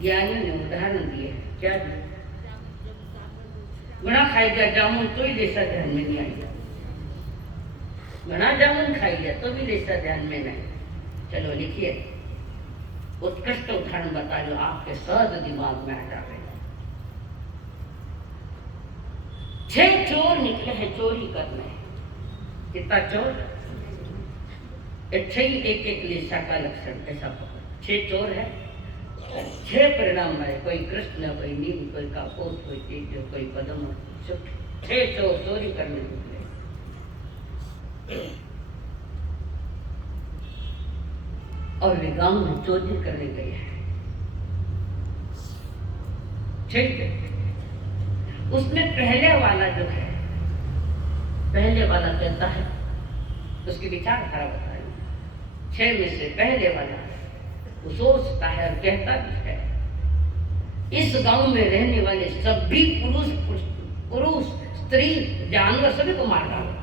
ज्ञानियों ने उदाहरण दिए। क्या दिए? घना खाई गया जामुन तो ही लेशा ध्यान में नहीं आएगा। घना जामुन खाई गया तो भी लेशा ध्यान में नहीं। चलो लिखिए, उत्कृष्ट उदाहरण बता जो आपके सहज दिमाग में आ जाए। 6 चोर निकले हैं चोरी करने। कितना चोर? 6 लेशा का लक्षण ऐसा पकड़। 6 चोर है, 6 परिणाम है। कोई कृष्ण, कोई नील, कोई कापोत, कोई तेज, कोई पदम, 6 चोर चोरी करने निकले। और वे गांव में चोरी करने गए हैं। ठीक है, उसमें पहले वाला जो है, पहले वाला कहता है, उसके विचार खराब होता है। 6 में से पहले वाला वो सोचता है और कहता भी है, इस गांव में रहने वाले सभी पुरुष, स्त्री, जानवर सभी को मार डालो।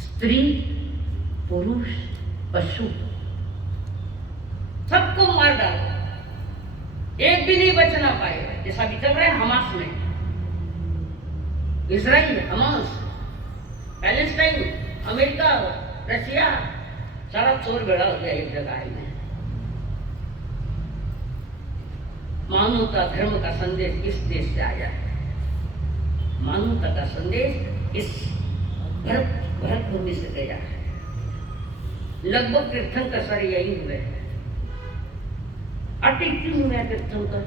स्त्री, पुरुष, पशु सबको मार डालो, एक भी नहीं बचना पाएगा। जैसा भी चल रहा है हमास में, Israel, Hamas, Palestine, America, Russia, सारा चोर बेड़ा हो गया एक जगह में। मानवता धर्म का संदेश इस देश से आया है। मानवता का संदेश इस भरत भूमि से गया है। लगभग तीर्थंकर सारे यही हुए हैं। अटक क्यों हुआ तीर्थंकर?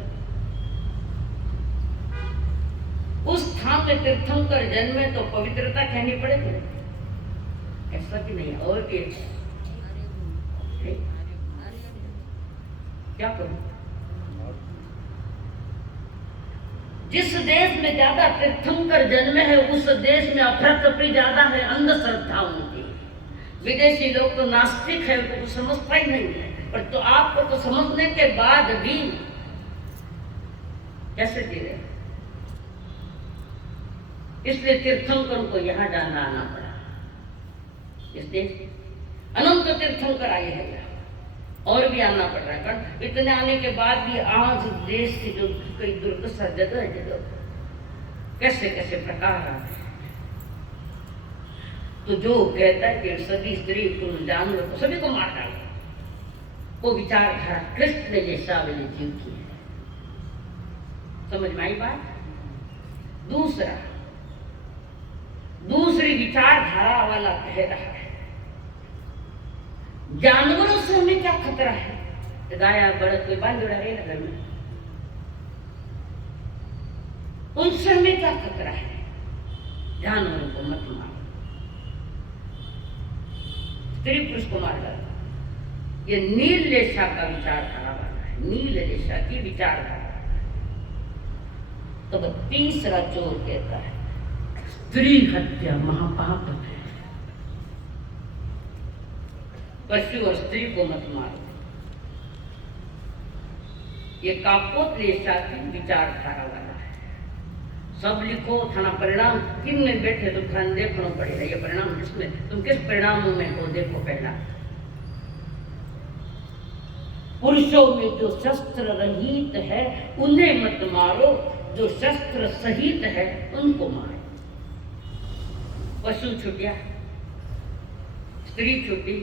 उस स्थान में तीर्थंकर जन्मे तो पवित्रता कहनी पड़ेगी, ऐसा कि नहीं? और क्या करूं? जिस देश में ज्यादा तीर्थंकर जन्मे है उस देश में अफरा तफरी ज्यादा है, अंधश्रद्धाओं की। विदेशी लोग तो नास्तिक है, उनको तो समझता ही नहीं है, पर तो आपको तो समझने के बाद भी कैसे जी रहे? इसलिए तीर्थंकरों को यहां जाना आना पड़ा। इस देश अनंत तीर्थंकर आए हैं और भी आना पड़ रहा है, कारण इतने आने के बाद भी आज देश की जो कई दुर्दशा जगह जगह कैसे कैसे प्रकार आ रहे हैं। तो जो कहता है कि सभी स्त्री पुरुष जानवर को सभी को मार डालो, वो विचारधारा कृष्ण जैसा वाली जीव की है। समझ में आई बात? दूसरी विचारधारा वाला कह रहा है जानवरों से हमें क्या खतरा है? गाय बड़द कोई बांध जोड़ा रहे घर में, उनसे हमें क्या खतरा है? जानवरों को मत मारो, स्त्री पुरुष को मार डालो। ये नील रेशा का विचारधारा वाला है, नील रेशा की विचारधारा। तो तीसरा चोर कहता है स्त्री हत्या महापाप है, पशु और स्त्री को मत मारो। ये कापोत रेशा की विचारधारा वाला है। सब लिखो थाना परिणाम किन में बैठे तो थाना देखना पड़ेगा, ये परिणाम किसमें, तुम किस परिणामों में हो देखो पहला। पुरुषों में जो शस्त्र रहित है उन्हें मत मारो, जो शस्त्र सहित है उनको मारो। पशु छूटिया, स्त्री छूटी,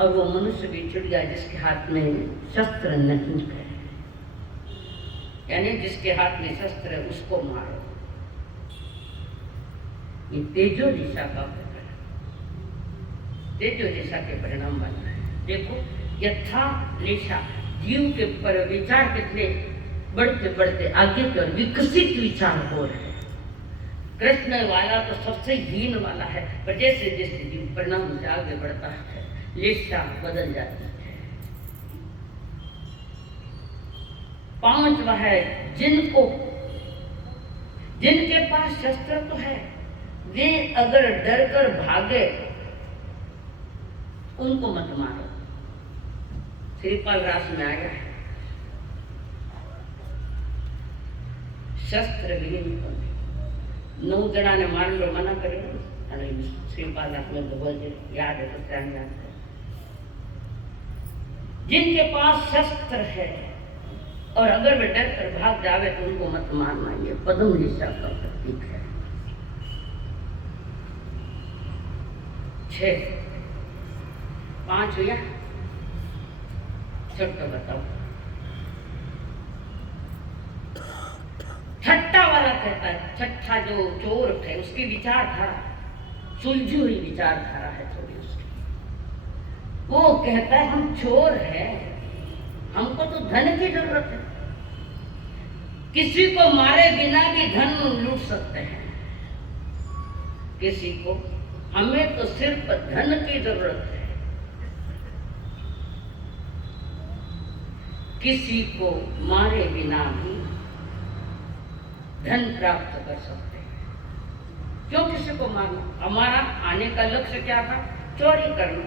और वो मनुष्य भी छूट गया जिसके हाथ में शस्त्र नहीं है, यानी जिसके हाथ में शस्त्र है उसको मारो। ये तेजो दिशा का परिणाम, तेजो दिशा के परिणाम बना है। देखो यथा दिशा जीव के पर विचार कितने बढ़ते बढ़ते आगे कर विकसित विचार हो रहे हैं। कृष्ण वाला तो सबसे हीन वाला है, पर जैसे जैसे जीव परिणाम से आगे बढ़ता है लिशा बदल जाती है। पांचवा है जिनके पास शस्त्र तो है, वे अगर डर कर भागे उनको मत मारो। श्रीपाल रास में आया है शस्त्र विहीन को 9 जना ने मार लो मना करे, श्रीपाल रास में बोल याद है तो ध्यान जानते। जिनके पास शस्त्र है और अगर वे डर कर भाग जावे तो उनको मत मारना, ये पद्म दिशा का प्रतीक है। 6 5 हुआ, छोटा बताओ। छठा वाला कहता है, छठा जो चोर है उसकी विचारधारा सुलझी हुई विचारधारा है थोड़ी उसकी। वो कहता है हम चोर हैं, हमको तो धन की जरूरत है, किसी को मारे बिना भी धन लूट सकते हैं किसी को, हमें तो सिर्फ धन की जरूरत है। किसी को मारे बिना भी धन प्राप्त कर सकते हैं। क्यों किसी को मारना? हमारा आने का लक्ष्य क्या था? चोरी करना,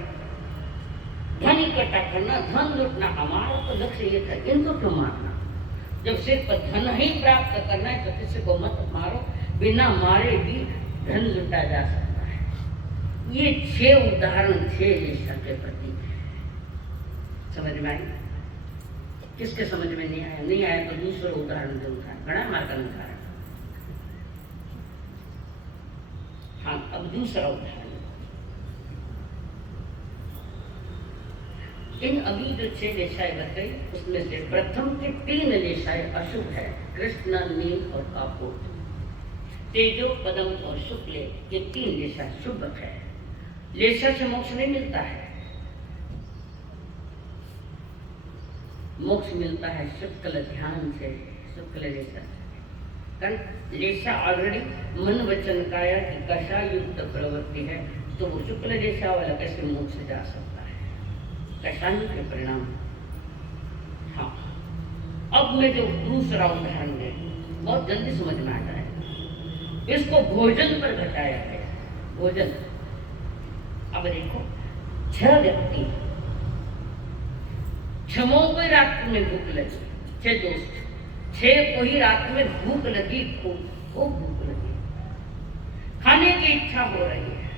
धन इकट्ठा करना, धन लूटना, हमारा तो लक्ष्य ये था। इनको क्यों मारना? जब सिर्फ धन ही प्राप्त करना है तो किसी को मत मारो, बिना मारे भी धन लूटा जा सकता है। ये 6 उदाहरण 6 ईश्वर के प्रतीक है। समझ में आई? किसके समझ में नहीं आया? नहीं आया तो दूसरा उदाहरण दूंगा, बड़ा मार्का उदाहरण। हाँ, अब दूसरा उदाहरण। इन अभी जो 6 लेशाएं बताई उसमें से प्रथम के 3 लेशाएं अशुभ है, कृष्ण, नील और कापोत। तेजो, पदम और शुक्ल, ये 3 लेशा शुभ है। लेशा से मोक्ष नहीं मिलता है, मोक्ष मिलता है शुक्ल ध्यान से, शुक्ल लेसा। कारण लेसा ऑलरेडी मन वचन काया की कषाय युक्त प्रवृत्ति है, तो वो शुक्ल लेसा वाला कैसे मोक्ष जा सकता है? कषाय के परिणाम। हाँ, अब मैं जो दूसरा उदाहरण दे, बहुत जल्दी समझ में आ जाएगा। इसको भोजन पर घटाया है। भोजन, अब देखो 6 व्यक्ति, 6 को ही रात में भूख लगी, 6 दोस्त, 6 को ही रात में भूख लगी, खूब भूख लगी, खाने की इच्छा हो रही है,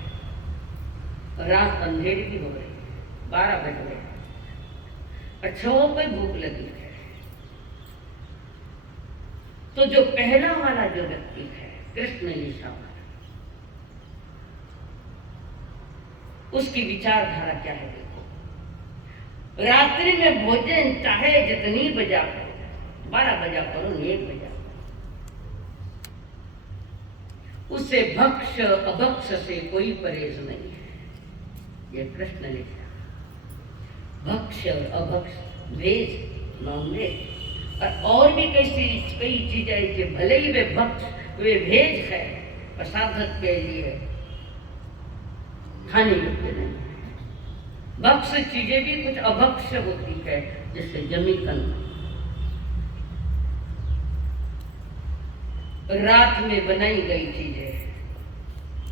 रात अंधेरी भी हो रही है, 12 बज गए और 6 को ही भूख लगी है। तो जो पहला वाला जो व्यक्ति है कृष्ण लीला वाला, उसकी विचारधारा क्या है? देखो, रात्रि में भोजन चाहे जितनी बजा करो, 12 बजा करो, 1 बजा करो, उससे भक्ष अभक्ष से कोई परहेज नहीं है। ये कृष्ण लिखा। भक्ष और अभक्ष, वेज, नॉन वेज और भी कई चीजें जो भले ही वे भक्ष वे भेज है पर साधक के लिए खाने योग्य नहीं है। भक्ष चीजें भी कुछ अभक्ष होती है, जैसे जमीकन, रात में बनाई गई चीजें,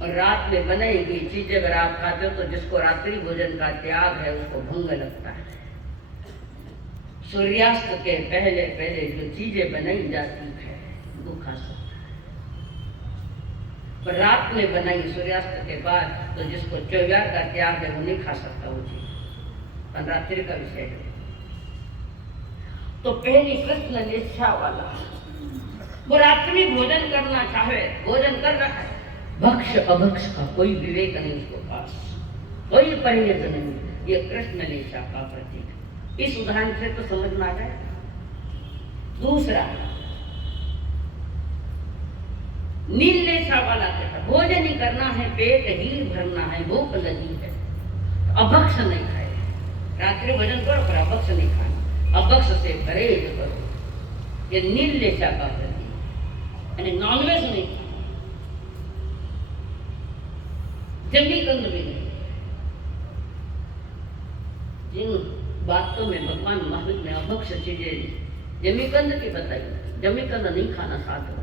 और रात में बनाई गई चीजें अगर आप खाते हो तो जिसको रात्रि भोजन का त्याग है उसको भंग लगता है। सूर्यास्त के पहले पहले जो चीजें बनाई जाती है वो खा सकता है, पर रात में बनाई सूर्यास्त के बाद तो जिसको चौयार का त्याग है वो नहीं खा सकता वो चीज, पर रात्रि का विषय है। तो पहली कृष्ण निष्ठा वाला वो रात्रि भोजन करना चाहे, भोजन कर रहा है, भक्ष अभक्ष का कोई विवेक नहीं उसको पास, कोई परहेज नहीं। ये कृष्ण लीला का प्रतीक। इस उदाहरण से तो समझ में आ जाए। दूसरा नील लेसा वाला कहता भोजन ही करना है, पेट ही भरना है, भूख लगी है, अभक्ष नहीं खाए, रात्रि भोजन करो पर अभक्ष नहीं खाना, अभक्ष से परहेज करो। ये नील लेसा का प्रतीक, यानी नॉनवेज नहीं खाना, जमीकंद भी नहीं। जिन बातों में भगवान महावीर ने अभक्ष चीजें जमीकंद की बताई, जमीकंद नहीं खाना साथ में,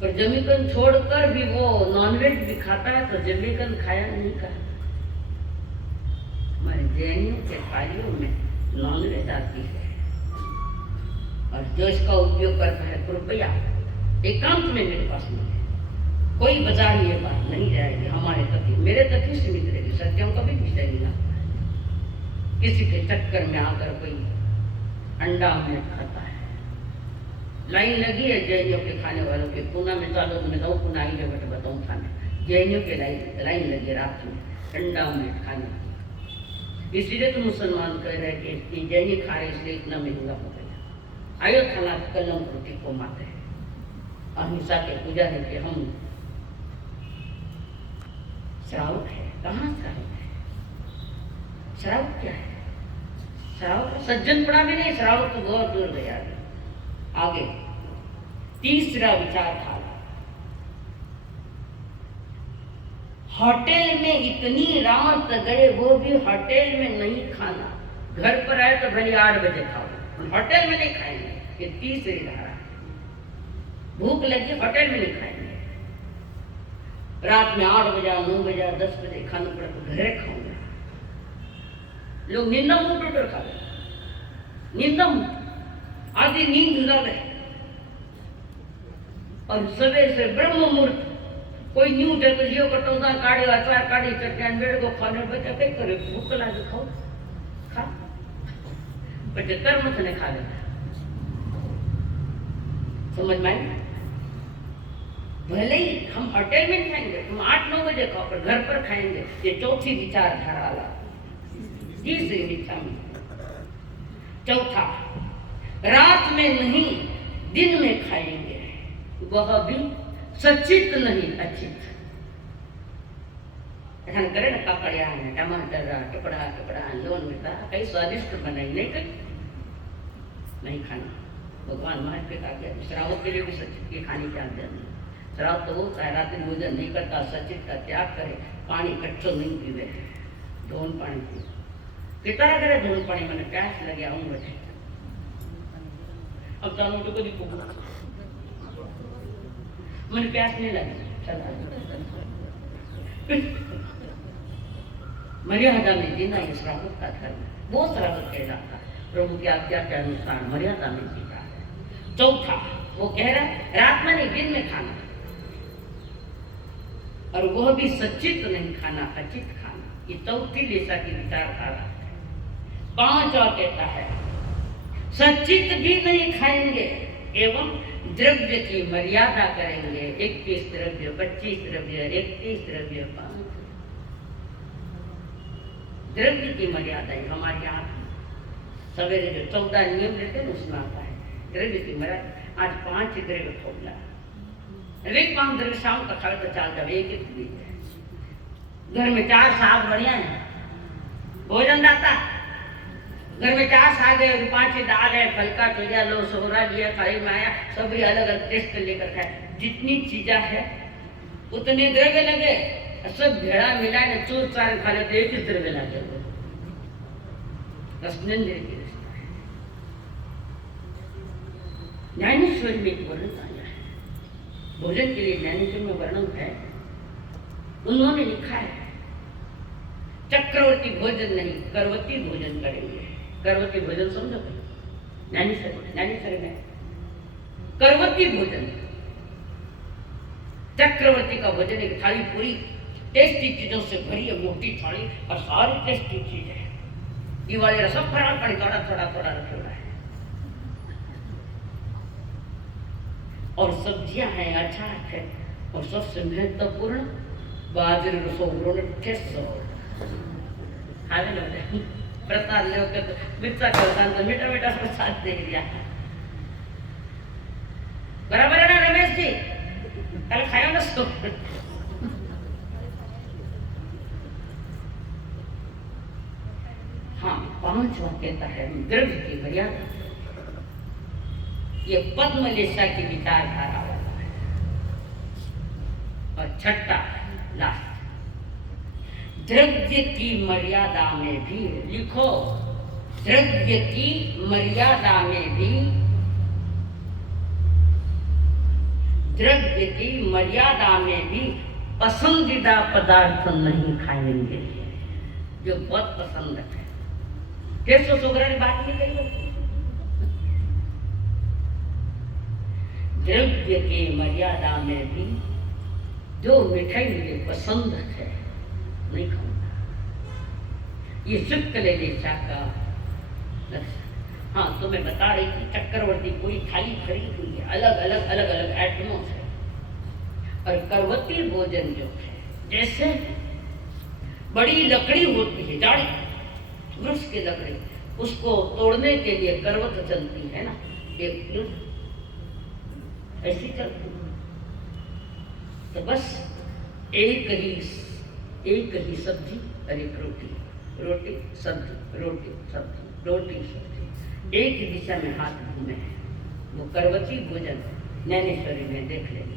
पर जमीकंद छोड़कर भी वो नॉनवेज भी खाता है, तो जमीकंद खाया नहीं कहा। हमारे जैनियों के थालियों में नॉनवेज आती है, और जो इसका उपयोग करता है कृपया एकांत में मेरे पास नहीं है, कोई बाजार ये बात नहीं जाएगी हमारे तक ही, मेरे तक ही सीमित रहेगी, सत्यों का भी विषय नहीं आता। किसी के चक्कर में आकर कोई अंडा ऑमलेट खाता है, लाइन लगी है जैनियों के खाने वालों के, पूना में चालो तो मैं कहूँ पूना ही जगह बताऊँ खाने, जैनियों के लाइन लगी रात में अंडा ऑमलेट खाने। इसीलिए तो मुसलमान कह रहे हैं कि जैनी खा रहे इसलिए इतना महंगा हो गया। आयो खाना कलम रोटी को माते हैं, अहिंसा के पूजा है कि हम श्रावक है। कहाँ श्रावक है? श्रावक क्या है? श्रावक सज्जनपड़ा भी नहीं, श्रावक तो बहुत दूर गया। आगे तीसरा विचारधारा, होटल में इतनी रात गए वो भी होटल में नहीं खाना, घर पर आए तो भले 8 बजे खाओ, होटल में नहीं खाएंगे। ये तीसरी धारा, भूख लगी होटल में नहीं खाएंगे, रात में 8 बजे 9 बजे 10 बजे खाना पड़ा तो घरे खाऊंगा। लोग निंदा मुंह टूटर खा रहे, निंदा आधी नींद उड़ा रहे, और सवेरे से ब्रह्म मुहूर्त कोई न्यू है तो लियो कटौदा काढ़े अचार काढ़ी चटन बेड़ को खाने बच्चा कई करे, भूख लागे खाओ खा, बच्चे कर्म से खा लेता। समझ में आई? भले ही हम होटल में खाएंगे, तुम 8-9 बजे खाओ, पर घर पर खाएंगे। ये चौथी विचारधारा वाला, तीसरी विचार में। चौथा, रात में नहीं दिन में खाएंगे, वह भी सचित नहीं अचित। एखाने करे ने काकड़िया ने टमाटर टुकड़ा टुकड़ा लोन मिलता कई स्वादिष्ट बनाई नहीं कहीं नहीं खाना। भगवान महाराज के आज्ञा श्रावक के लिए भी सचित की खाने की आज्ञा नहीं। श्रावक तो वो रात्रि भोजन नहीं करता, सचित का त्याग करे, पानी कच्चो नहीं पीवे, धोन पानी पीवे। कितना करे धोन पानी, मैंने प्यास लगे आऊँ बैठे अब चालू तो कभी मैंने प्यास नहीं लगी चला मर्यादा में जीना ये श्रावक का धर्म है। वो श्रावक कहलाता है, प्रभु की आज्ञा के अनुसार मर्यादा में जीता है। चौथा वो कह रहा है रात में नहीं दिन में खाना, और वह भी सचित नहीं खाना, अचित खाना। ये चौथी लेसा की विचारधारा है। पांचवा कहता है सचित भी नहीं खाएंगे एवं द्रव्य की मर्यादा करेंगे। 21 द्रव्य, 25 द्रव्य, 31 द्रव्य, 5 द्रव्य की मर्यादा है हमारे यहाँ। सवेरे जो 14 नियम लेते हैं उसमें आता है द्रव्य की मर्यादा। आज 5 द्रव्य खोला, 5 द्रव्य शाम का खाए तो चाल जाए। एक घर में 4 साग बढ़िया है, भोजन दाता घर में 4 साग है, 5 दाल है, फलका चूरिया लो, सोहरा लिया, खाई माया, सब भी अलग अलग टेस्ट लेकर खाए। जितनी चीजा है उतने द्रव्य लगे, सब भेड़ा मिला ने चूर चार खा लेते एक ही द्रव्य लगे। ज्ञानेश्वर में एक वर्णन आया है, भोजन के लिए ज्ञानेश्वर में वर्णन है। उन्होंने लिखा है चक्रवर्ती भोजन नहीं करवती भोजन करेंगे। करवती भोजन समझो, ज्ञानेश्वर में करवती भोजन, चक्रवर्ती का भोजन एक थाली पूरी टेस्टी चीजों से भरी है, मोटी थाली और सारी टेस्टी चीज है। दिवाली का सब फराल पानी थोड़ा थोड़ा थोड़ा रखे हुआ है, और सब्जियां हैं, अचार है, और सबसे महत्वपूर्ण बाजरे प्रसाद ले तो मिर्चा तो मीठा मीठा प्रसाद दे दिया। बराबर है ना रमेश जी? कल खाया ना सो। हाँ, 5वां कहता है द्रव्य की मर्यादा। ये पद्मलेशा की विचारधारा वाला है। और 6ठा लास्ट, द्रव्य की मर्यादा में भी, लिखो द्रव्य की मर्यादा में भी, द्रव्य की मर्यादा में भी पसंदीदा पदार्थ नहीं खाएंगे जो बहुत पसंद है। कैसे सुगरा ने बात नहीं कही। द्रव्य की मर्यादा में भी जो मिठाई मुझे पसंद है नहीं खाऊंगा। ये शुक्ल लेशा का लक्षण। हाँ, तो मैं बता रही थी चक्रवर्ती पूरी थाली भरी हुई है, अलग अलग अलग अलग आइटमों से। और करवती भोजन जो है, जैसे बड़ी लकड़ी होती है, जाड़ी वृक्ष की लकड़ी, उसको तोड़ने के लिए करवत चलती है ना, एक ऐसी चलती है। तो बस एक ही सब्जी और एक रोटी, रोटी सब्जी, रोटी सब्जी, रोटी सब्जी, एक ही दिशा में हाथ घूमे हैं। वो करवती भोजन ज्ञानेश्वरी में देख लेना।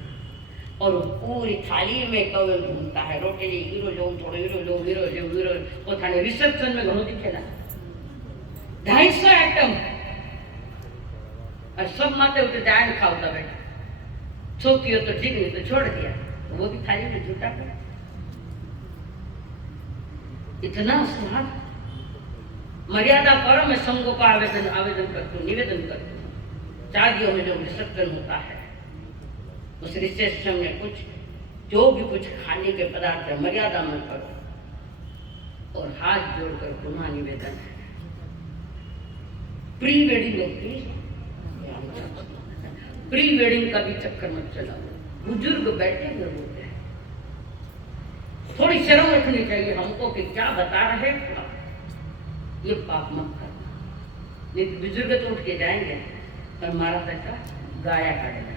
और पूरी थाली में कवल घूमता है, रोटी हीरो लो, थोड़ो हीरो लो, हीरो लो, हीरो। वो थाने रिसेप्शन में घणो दिखेला 250 आइटम, और सब माते उठे जान खावता बैठा। छोकी हो तो ठीक, नहीं तो छोड़ दिया, वो भी थाली में झूठा पड़ा। इतना स्वाद, मर्यादा करो। मैं संघों का आवेदन करती हूँ, निवेदन करती हूँ। शादियों में जो रिसेप्शन होता है, उस रिसेप्शन में कुछ जो भी कुछ खाने के पदार्थ है मर्यादा में करो। और हाथ जोड़कर पुनः निवेदन है, प्री वेडिंग होती है, प्री वेडिंग का भी चक्कर मत चलाओ। बुजुर्ग बैठे हुए होते हैं, थोड़ी शर्म रखनी चाहिए हमको कि क्या बता रहे हैं। ये पाप मत करना, नहीं तो बुजुर्ग तो उठ के जाएंगे और हमारा बेटा गाया काटेगा।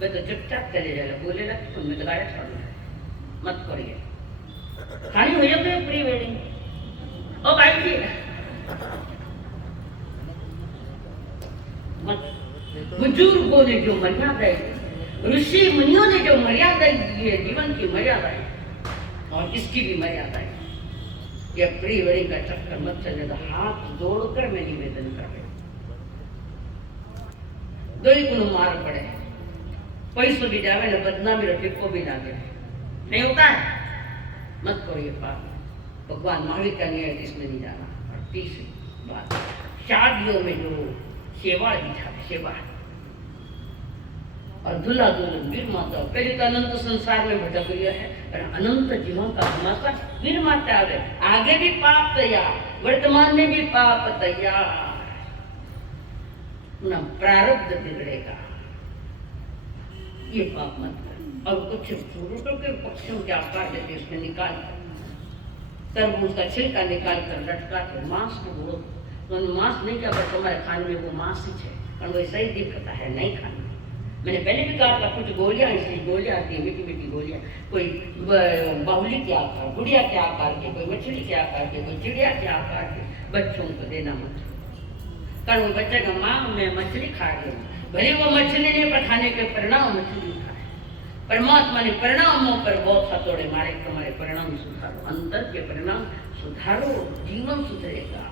मैं तो चुपचाप चले जाएगा, बोलेगा तुमने तो गाया छोड़ना, मत करिए। खानी हुई है प्री वेडिंग। ओ भाई जी बुजुर्गों ने जो मर्यादा ऋषि मुनियों ने जो मर्यादा दी है, जीवन की मर्यादा है और इसकी भी मर्यादा है। ये प्री वेडिंग का चक्कर मत चलने दो। हाथ जोड़कर मैं निवेदन कर रही हूँ, दो ही गुण मार पड़े, पैसों भी जावे ना बदनामी रखे को भी ना दे, नहीं होता है, मत करो ये पाप। भगवान महावीर का न्याय इसमें नहीं जाना। और तीसरी बात, शादियों में जो सेवा दिखा सेवा और दूल्हा दुल्हन वीर माता पहले तो अनंत संसार में भटक गया है और अनंत जीवन का हमारा वीर माता है। आगे भी पाप तैयार, वर्तमान में भी पाप तैयार, ना प्रारब्ध बिगड़ेगा। ये पाप मत कर। और कुछ पुरुषों के पक्षों के आकार लेते उसमें निकाल कर तरबूज का छिलका निकाल कर लटका के मांस को बोलो तो मांस नहीं क्या बट तुम्हारे खाने में वो मांस ही है, और वो सही दिखता है नहीं खाना। मैंने पहले भी कहा था कुछ गोलियां, इसलिए गोलियां आती है मीठी मीठी गोलियां, कोई बाहुली के आकार, गुड़िया के आकार के, कोई मछली के आकार के, कोई चिड़िया के आकार के, बच्चों को देना मत। कारण वो बच्चे का माँ मैं मछली खा रही हूँ, भले वो मछली नहीं पर खाने के परिणाम मछली खाए। परमात्मा ने परिणामों पर बहुत हथौड़े मारे, तुम्हारे परिणाम सुधारो, अंतर के परिणाम सुधारो, जीवन सुधरेगा।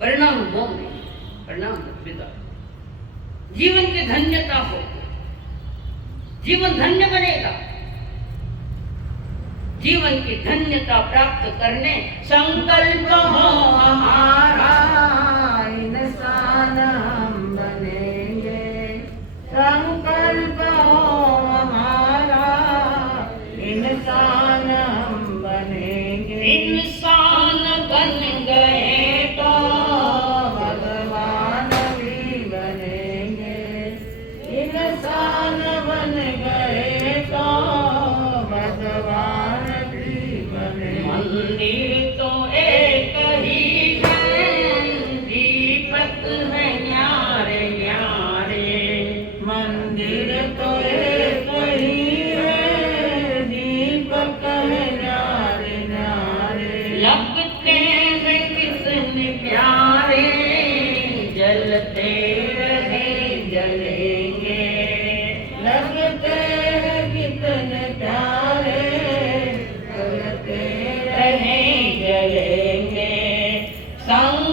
परिणाम वो नहीं, परिणाम विदा। जीवन की धन्यता हो, जीवन धन्य बनेगा। जीवन की धन्यता प्राप्त करने संकल्प हो हमारा, इंसान हम बनेंगे। संकल्प हो हमारा, इंसान हम बनेंगे। इंसान बन गए तो भगवान भी बनेंगे। इंसान बन गए तो भगवान भी बनेंगे। मंदिर तो एक ही है, दीपक है न्यारे न्यारे। मंदिर तो एक ही है, दीपक है न्यारे न्यारे। लगते हैं कितने प्यारे, जलते रहे जलेंगे। लगते हैं कितने प्यारे, जलते रहे जलेंगे। संग